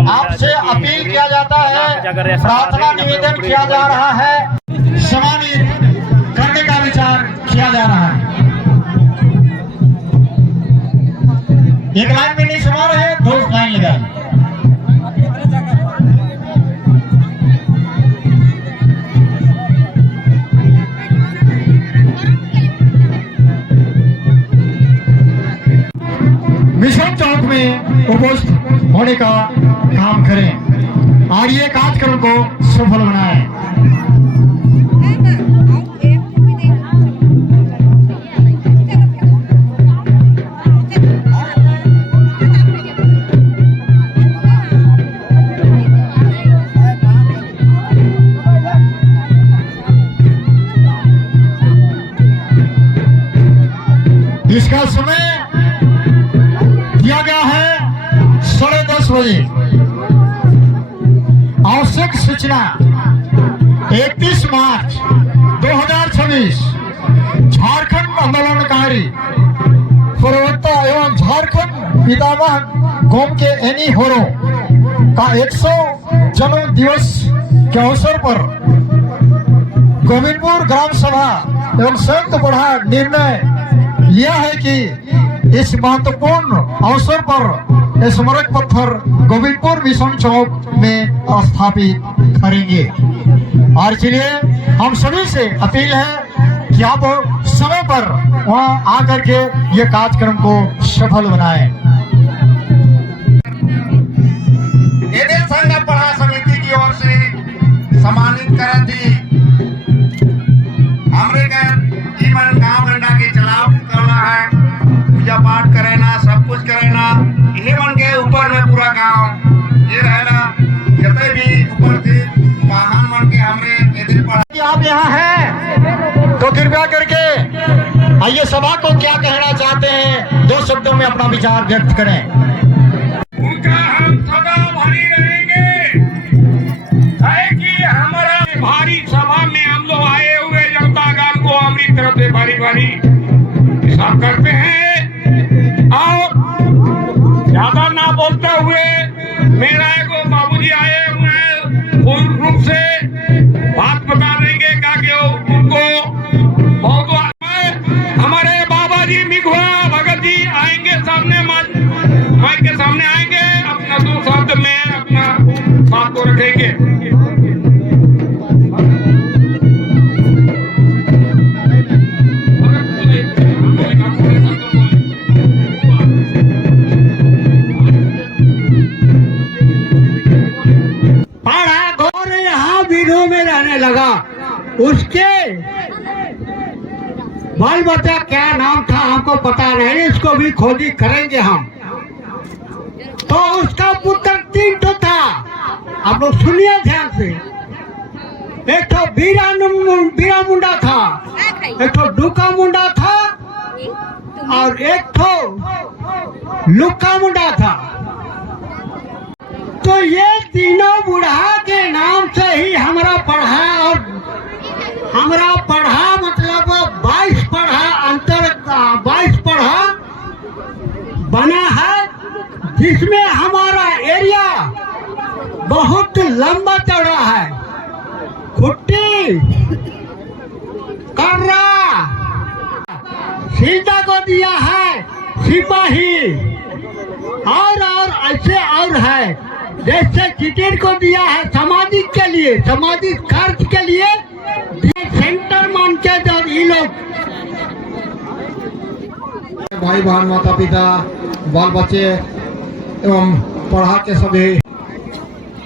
आपसे अपील किया जाता है, प्रार्थना निवेदन किया जा रहा है, सम्मानित करने का विचार किया जा रहा है। एक लाइन में नहीं समा रहे, 2 लाइन लगाए। मिशन चौक में उपस्थित होने का काम करें और ये कार्यक्रम को सफल बनाएं। इसका समय दिया गया है 10:30 बजे। आवश्यक सूचना 31 मार्च 2026 झारखंड आंदोलनकारी प्रवक्ता एवं झारखंड पितामह गोम के एनी होरो का 100 जन्म दिवस के अवसर पर गोविंदपुर ग्राम सभा एवं संत बड़ा निर्णय लिया है कि इस महत्वपूर्ण अवसर पर स्मारक पत्थर गोविंदपुर मिशन चौक में स्थापित करेंगे। और इसलिए हम सभी से अपील है कि आप समय पर वहां आकर के ये कार्यक्रम को सफल बनाएं। संघ पढ़ा समिति की ओर से सम्मानित कर थी हमरे गाँव गंडा के चलाव करना है, पूजा पाठ करेना, सब कुछ करेना, इन्हीं मन के ऊपर में पूरा गांव ये रहना। जितने भी उपस्थित महान मन के हमरे आप यहाँ हैं तो कृपया करके आइए सभा को क्या कहना चाहते हैं 2 शब्दों में अपना विचार व्यक्त करें। उनका हम सदा भारी रहेंगे, है कि हमारा भारी सभा में हम लोग आए हुए जनता गान को हमारी तरफ से भारी भारी हिसाब करते हैं और बोलते हुए मेरा को बाबूजी आए हुए पूर्ण रूप से बात बता देंगे क्या कि उनको बहुत हमारे बाबा जी मिघवा भगत जी आएंगे सामने माइक के सामने आएंगे, अपना 2 शब्द में अपना बात को रखेंगे। में रहने लगा, उसके बाल बच्चा क्या नाम था हमको पता नहीं, इसको भी खोजी करेंगे हम। तो उसका पुत्र 3 ठो था, आप लोग सुनिए ध्यान से। एक तो बीरा मुंडा था, एक तो डूका मुंडा था और एक तो लुक्का मुंडा था। तो ये तीनों बुढ़ा के नाम से ही हमारा पढ़ा, और हमारा पढ़ा मतलब 22 पढ़ा 22 पढ़ा बना है, जिसमें हमारा एरिया बहुत लंबा चौड़ा है। खुट्टी, कर्रा, सीता को दिया है सिपाही, और ऐसे और है, जैसे चिटिर को दिया है सामाजिक के लिए, सामाजिक कार्य के लिए सेंटर मान के जब ये लोग भाई बहन माता पिता बाल बच्चे एवं पढ़ा के सभी,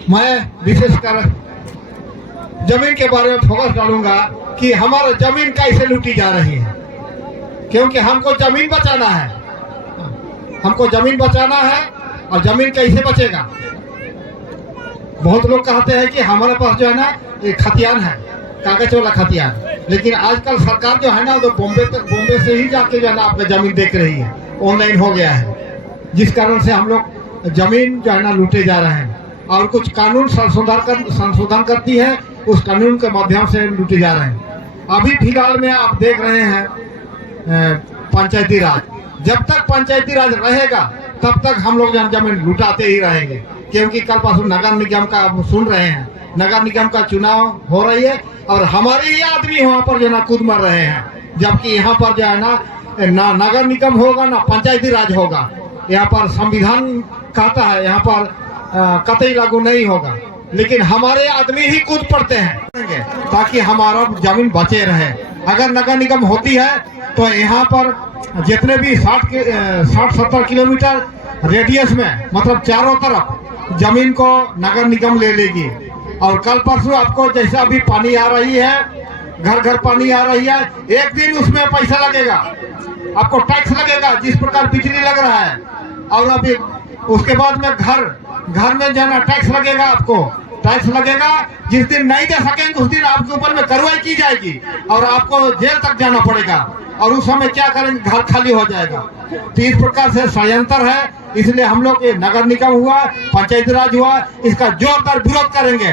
मैं विशेषकर जमीन के बारे में फोकस डालूंगा कि हमारा जमीन कैसे लूटी जा रही है, क्योंकि हमको जमीन बचाना है, हमको जमीन बचाना है। और जमीन कैसे बचेगा? बहुत लोग कहते हैं कि हमारे पास जो है ना ये खतियान है, कागज वाला खतियान, लेकिन आजकल सरकार जो है ना तो बॉम्बे से ही जाके जो है ना आपका जमीन देख रही है, ऑनलाइन हो गया है, जिस कारण से हम लोग जमीन जो है ना लूटे जा रहे हैं। और कुछ कानून संशोधन करती है, उस कानून के माध्यम से लूटे जा रहे हैं। अभी फिलहाल में आप देख रहे हैं पंचायती राज, जब तक पंचायती राज रहेगा तब तक हम लोग जमीन लुटाते ही रहेंगे, क्योंकि कल परसों नगर निगम का आप सुन रहे हैं, नगर निगम का चुनाव हो रही है और हमारे ही आदमी वहाँ पर जो ना कूद मर रहे हैं, जबकि यहाँ पर जो है ना नगर निगम होगा ना पंचायती राज होगा। यहाँ पर संविधान कहता है यहाँ पर कतई लागू नहीं होगा, लेकिन हमारे आदमी ही कूद पड़ते हैं ताकि हमारा जमीन बचे रहे। अगर नगर निगम होती है तो यहाँ पर जितने भी 60-70 किलोमीटर रेडियस में, मतलब चारों तरफ जमीन को नगर निगम ले लेगी। और कल परसों आपको जैसा अभी पानी आ रही है, घर घर पानी आ रही है, एक दिन उसमें पैसा लगेगा, आपको टैक्स लगेगा, जिस प्रकार बिजली लग रहा है। और अभी उसके बाद में घर में जाना टैक्स लगेगा, आपको टैक्स लगेगा। जिस दिन नहीं दे सकेंगे उस दिन आपके ऊपर में कार्रवाई की जाएगी और आपको जेल तक जाना पड़ेगा, और उस समय क्या करेंगे, घर खाली हो जाएगा। तो इस प्रकार से षड्यंत्र है, इसलिए हम लोग ये नगर निगम हुआ, पंचायती राज हुआ, इसका जोरदार विरोध करेंगे।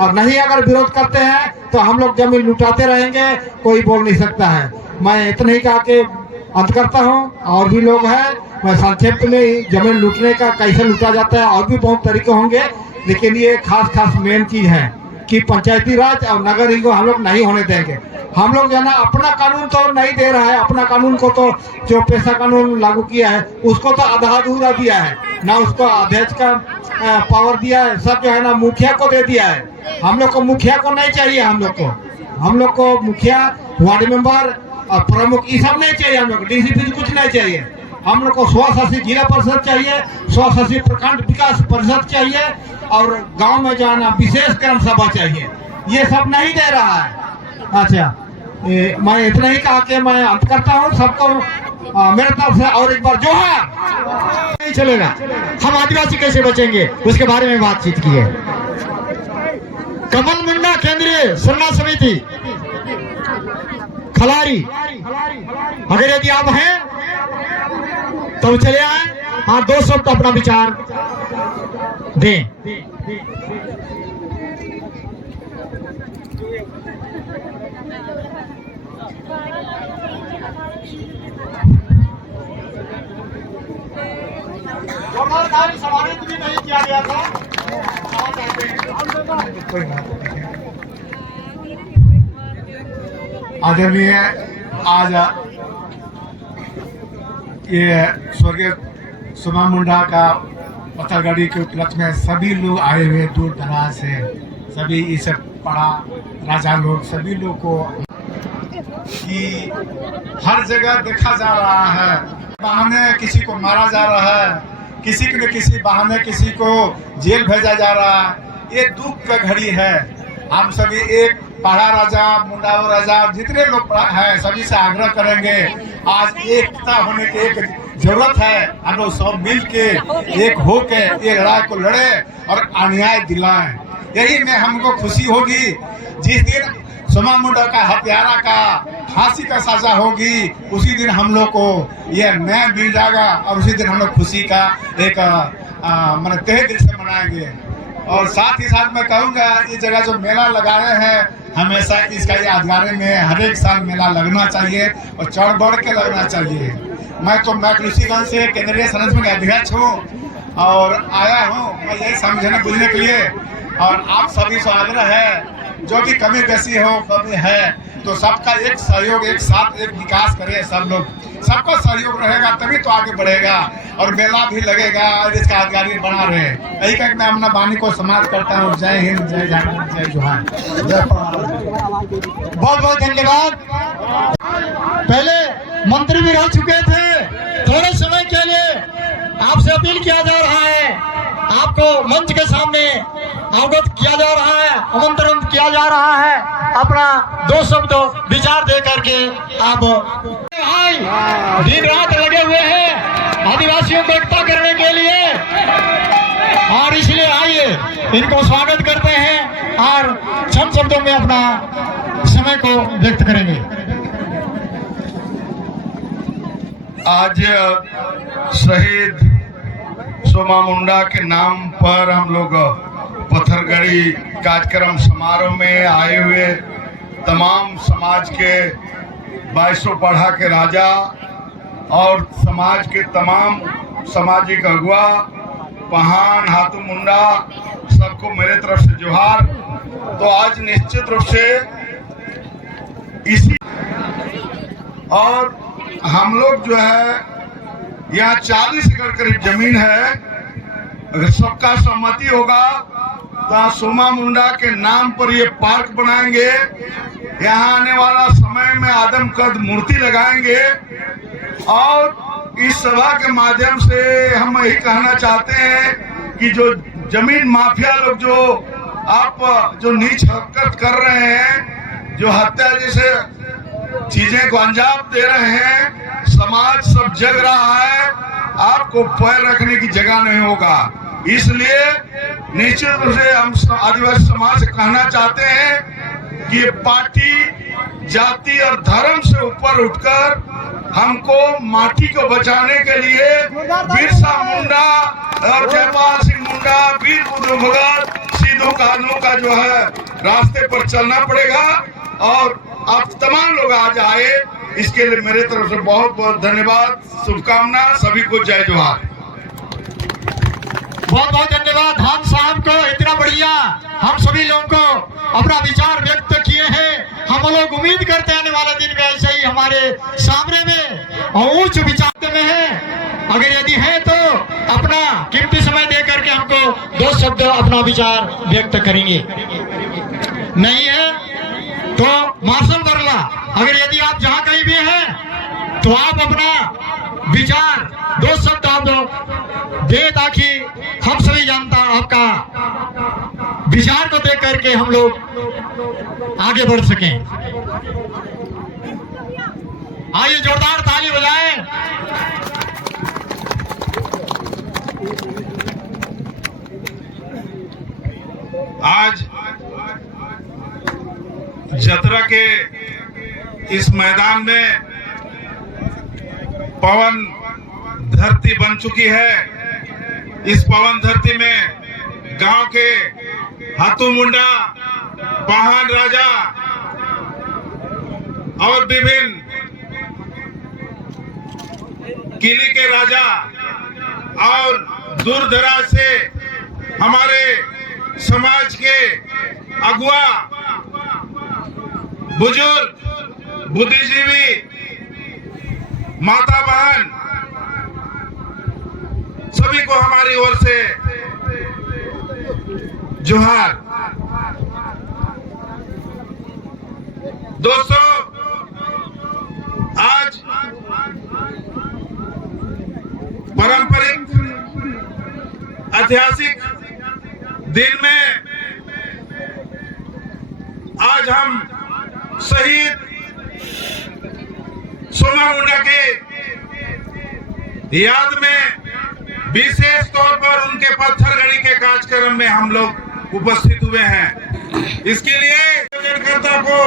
और नहीं अगर विरोध करते हैं तो हम लोग जमीन लुटाते रहेंगे, कोई बोल नहीं सकता है। मैं इतना ही कहा के अंत करता हूँ। और भी लोग हैं, मैं संक्षेप में जमीन लूटने का कैसे लूटा जाता है और भी बहुत तरीके होंगे, लेकिन ये खास मेन चीज है कि पंचायती राज और नगर निगम हम लोग नहीं होने देंगे। हम लोग जो है ना अपना कानून तो नहीं दे रहा है, अपना कानून को तो जो पैसा कानून लागू किया है उसको तो आधा अधूरा दिया है ना, उसको अध्यक्ष का पावर दिया है, सब जो है ना मुखिया को दे दिया है। हम लोग को मुखिया को नहीं चाहिए, हम लोग को मुखिया, वार्ड मेंबर और प्रमुख ये सब नहीं चाहिए, हम लोग डीसीपी कुछ नहीं चाहिए। हम लोग को स्वशासित जिला परिषद चाहिए, स्वशासित प्रखंड विकास परिषद चाहिए, और गांव में जो है ना विशेष ग्राम सभा चाहिए। ये सब नहीं दे रहा है। अच्छा, मैं इतना ही कहा कि मैं अंत करता हूँ। सबको मेरे तरफ से और एक बार जोहार। नहीं चलेगा, हम आदिवासी कैसे बचेंगे उसके बारे में बातचीत की है। कमल मुंडा केंद्रीय सरना समिति खलारी, अगर यदि आप हैं तो चले आए, हाँ 2 शब्द अपना विचार दें। जोरदार ताली सम्मानित भी नहीं किया गया था। आदरणीय आज ये स्वर्गीय सोमा मुंडा का पत्थरगढ़ी के उपलक्ष्य में सभी लोग आए हुए दूर दराज से, सभी इस पड़ा राजा लोग, सभी लोग को कि हर जगह देखा जा रहा है, बहाने किसी को मारा जा रहा है, किसी न किसी बहाने किसी को जेल भेजा जा रहा है। ये दुख का घड़ी है। हम सभी एक पहाड़ा राजा, मुंडाओ राजा, जितने लोग हैं सभी से आग्रह करेंगे, आज एकता होने की एक जरूरत है। हम लोग सब मिल के एक हो के ये लड़ाई को लड़े और अन्याय दिलाएं। यही में हमको खुशी होगी जिस दिन सोमा मुंडा का हत्यारा का फांसी का सजा होगी, उसी दिन हम लोग को ये न्याय मिल जाएगा और उसी दिन हम लोग खुशी का एक मतलब तहे दिल से मनाएंगे। और साथ ही साथ मैं कहूँगा ये जगह जो मेला लगा रहे हैं हमेशा इसका यादगार में हर एक साल मेला लगना चाहिए और चढ़ बढ़ के लगना चाहिए। मैं तो मैकलूसीगंज से केंद्रीय संगठन के अध्यक्ष हूँ और आया हूँ मैं यही समझने बुझने के लिए, और आप सभी से आग्रह है जो भी कमी बेसी हो कमी है तो सबका एक सहयोग, एक साथ एक विकास करे, सब लोग सबका सहयोग रहेगा तभी तो आगे बढ़ेगा और मेला भी लगेगा और इसका आगामी बना रहे। यही कहकर मैं अपना वाणी को समाप्त करता हूँ। जय हिंद, जय झारखंड, जय जोहार, जय बहुत बहुत धन्यवाद। पहले मंत्री भी रह चुके थे, थोड़े समय के लिए आपसे अपील किया जा रहा है, आपको मंच के सामने अवगत किया जा रहा है, आमंत्रण किया जा रहा है, अपना दो शब्द विचार दे करके आप दिन रात लगे हुए हैं आदिवासियों को एकता करने के लिए, और इसलिए आइए इनको स्वागत करते हैं और छम शब्दों में अपना समय को व्यक्त करेंगे। आज शहीद सोमा मुंडा के नाम पर हम लोग पत्थरगढ़ी कार्यक्रम समारोह में आए हुए तमाम समाज के 2200 पढ़ा के राजा और समाज के तमाम सामाजिक अगुआ, पहान, हाथू मुंडा, सबको मेरे तरफ से जोहार। तो आज निश्चित रूप से इसी और हम लोग जो है यहाँ 40 एकड़ करीब जमीन है, अगर सबका सहमति होगा तो सोमा मुंडा के नाम पर ये पार्क बनाएंगे। यहाँ आने वाला समय में आदमकद मूर्ति लगाएंगे और इस सभा के माध्यम से हम यही कहना चाहते हैं कि जो जमीन माफिया लोग जो नीच हरकत कर रहे हैं, जो हत्या जैसे चीजें को अंजाम दे रहे हैं, समाज सब जग रहा है, आपको पैर रखने की जगह नहीं होगा। इसलिए निश्चित रूप से हम आदिवासी समाज से कहना चाहते हैं कि पार्टी, जाति और धर्म से ऊपर उठकर हमको माटी को बचाने के लिए बिरसा मुंडा और जयपाल सिंह मुंडा, वीर बुद्धू भगत, सिद्धू कानू का जो है रास्ते पर चलना पड़ेगा। और आप तमाम लोग आज आए, इसके लिए मेरे तरफ से बहुत बहुत धन्यवाद, शुभकामना, सभी को जय जोहार। बहुत बहुत धन्यवाद हम साहब को, इतना बढ़िया हम सभी लोगों को अपना विचार व्यक्त किए हैं। हम लोग उम्मीद करते हैं आने वाला दिन में ऐसे ही हमारे सामने में और उच्च विचार में है। अगर यदि है तो अपना कीमती समय दे करके हमको दो शब्द अपना विचार व्यक्त करेंगे। नहीं है तो मार्शल बरला, अगर यदि आप जहाँ कहीं भी हैं तो आप अपना विचार दो शब्द आप दे ताकि हम सभी जनता आपका विचार को देख करके हम लोग आगे बढ़ सकें। आइए जोरदार ताली बजाएं। आज जतरा के इस मैदान में पवन धरती बन चुकी है। इस पवन धरती में गांव के हाथू मुंडा, पहान राजा और विभिन्न किले के राजा और दूर दराज से हमारे समाज के अगुआ, बुजुर्ग, बुद्धिजीवी, माता बहन सभी को हमारी ओर से जोहार। दोस्तों, आज पारंपरिक ऐतिहासिक दिन में आज हम शहीद सोमा मुंडा के याद में विशेष तौर पर उनके पत्थरगड़ी के कार्यक्रम में हम लोग उपस्थित हुए हैं। इसके लिए कार्यकर्ता को,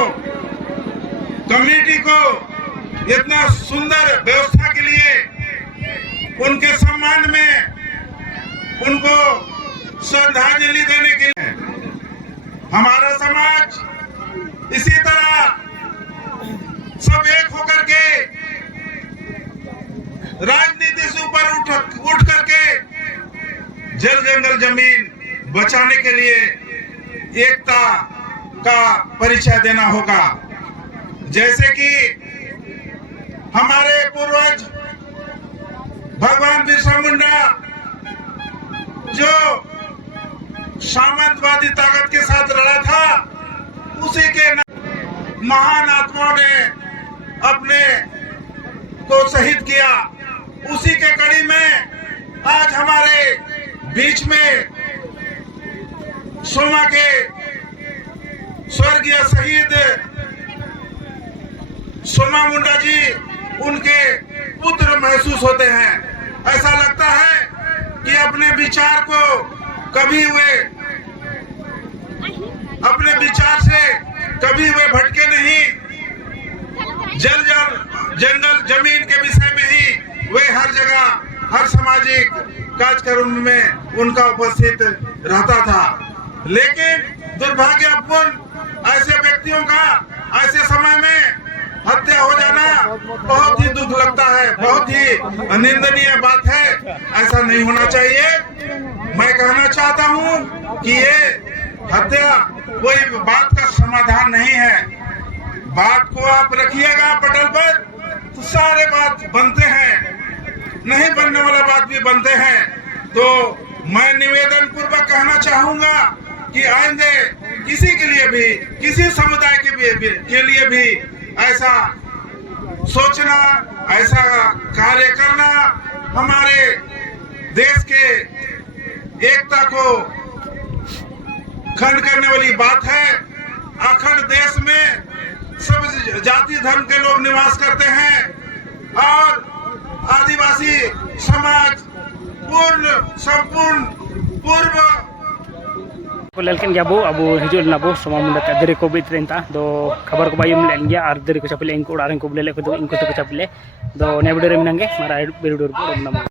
कम्युनिटी को इतना सुंदर व्यवस्था के लिए, उनके सम्मान में उनको श्रद्धांजलि देने के लिए हमारा समाज इसी तरह सब एक होकर के राजनीति से ऊपर उठ करके जल जंगल जमीन बचाने के लिए एकता का परिचय देना होगा। जैसे कि हमारे पूर्वज भगवान बिरसा मुंडा जो सामंतवादी ताकत के साथ लड़ा था, उसी के महान आत्माओं ने अपने को शहीद किया। उसी के कड़ी में आज हमारे बीच में सोमा के स्वर्गीय शहीद सोमा मुंडा जी, उनके पुत्र महसूस होते हैं। ऐसा लगता है कि अपने विचार को कभी वे अपने विचार से कभी वे भटके नहीं। जल जंगल जमीन के विषय में ही वे हर जगह हर सामाजिक कार्यक्रम में उनका उपस्थित रहता था। लेकिन दुर्भाग्यपूर्ण ऐसे व्यक्तियों का ऐसे समय में हत्या हो जाना बहुत ही दुख लगता है, बहुत ही निंदनीय बात है। ऐसा नहीं होना चाहिए। मैं कहना चाहता हूं कि ये हत्या कोई बात का समाधान नहीं है। बात को आप रखिएगा पटल पर तो सारे बात बनते हैं, नहीं बनने वाला बात भी बनते हैं। तो मैं निवेदन पूर्वक कहना चाहूंगा कि आइंदे किसी के लिए भी, किसी समुदाय के लिए भी ऐसा सोचना, ऐसा कार्य करना हमारे देश के एकता को खंड करने वाली बात है। अखंड देश में सब जाति धर्म के लोग निवास करते हैं और आदिवासी समाज पूर्व लेकिन क्या वो अब हिजू लेना वो सोमा मुंडा का दरी को भी इतना दो खबर को बायम लेन गया और दरी को चपले इनको उड़ाने को बोले को इनको तो चपले दो ने वीडियो में नंगे हमारा वीडियो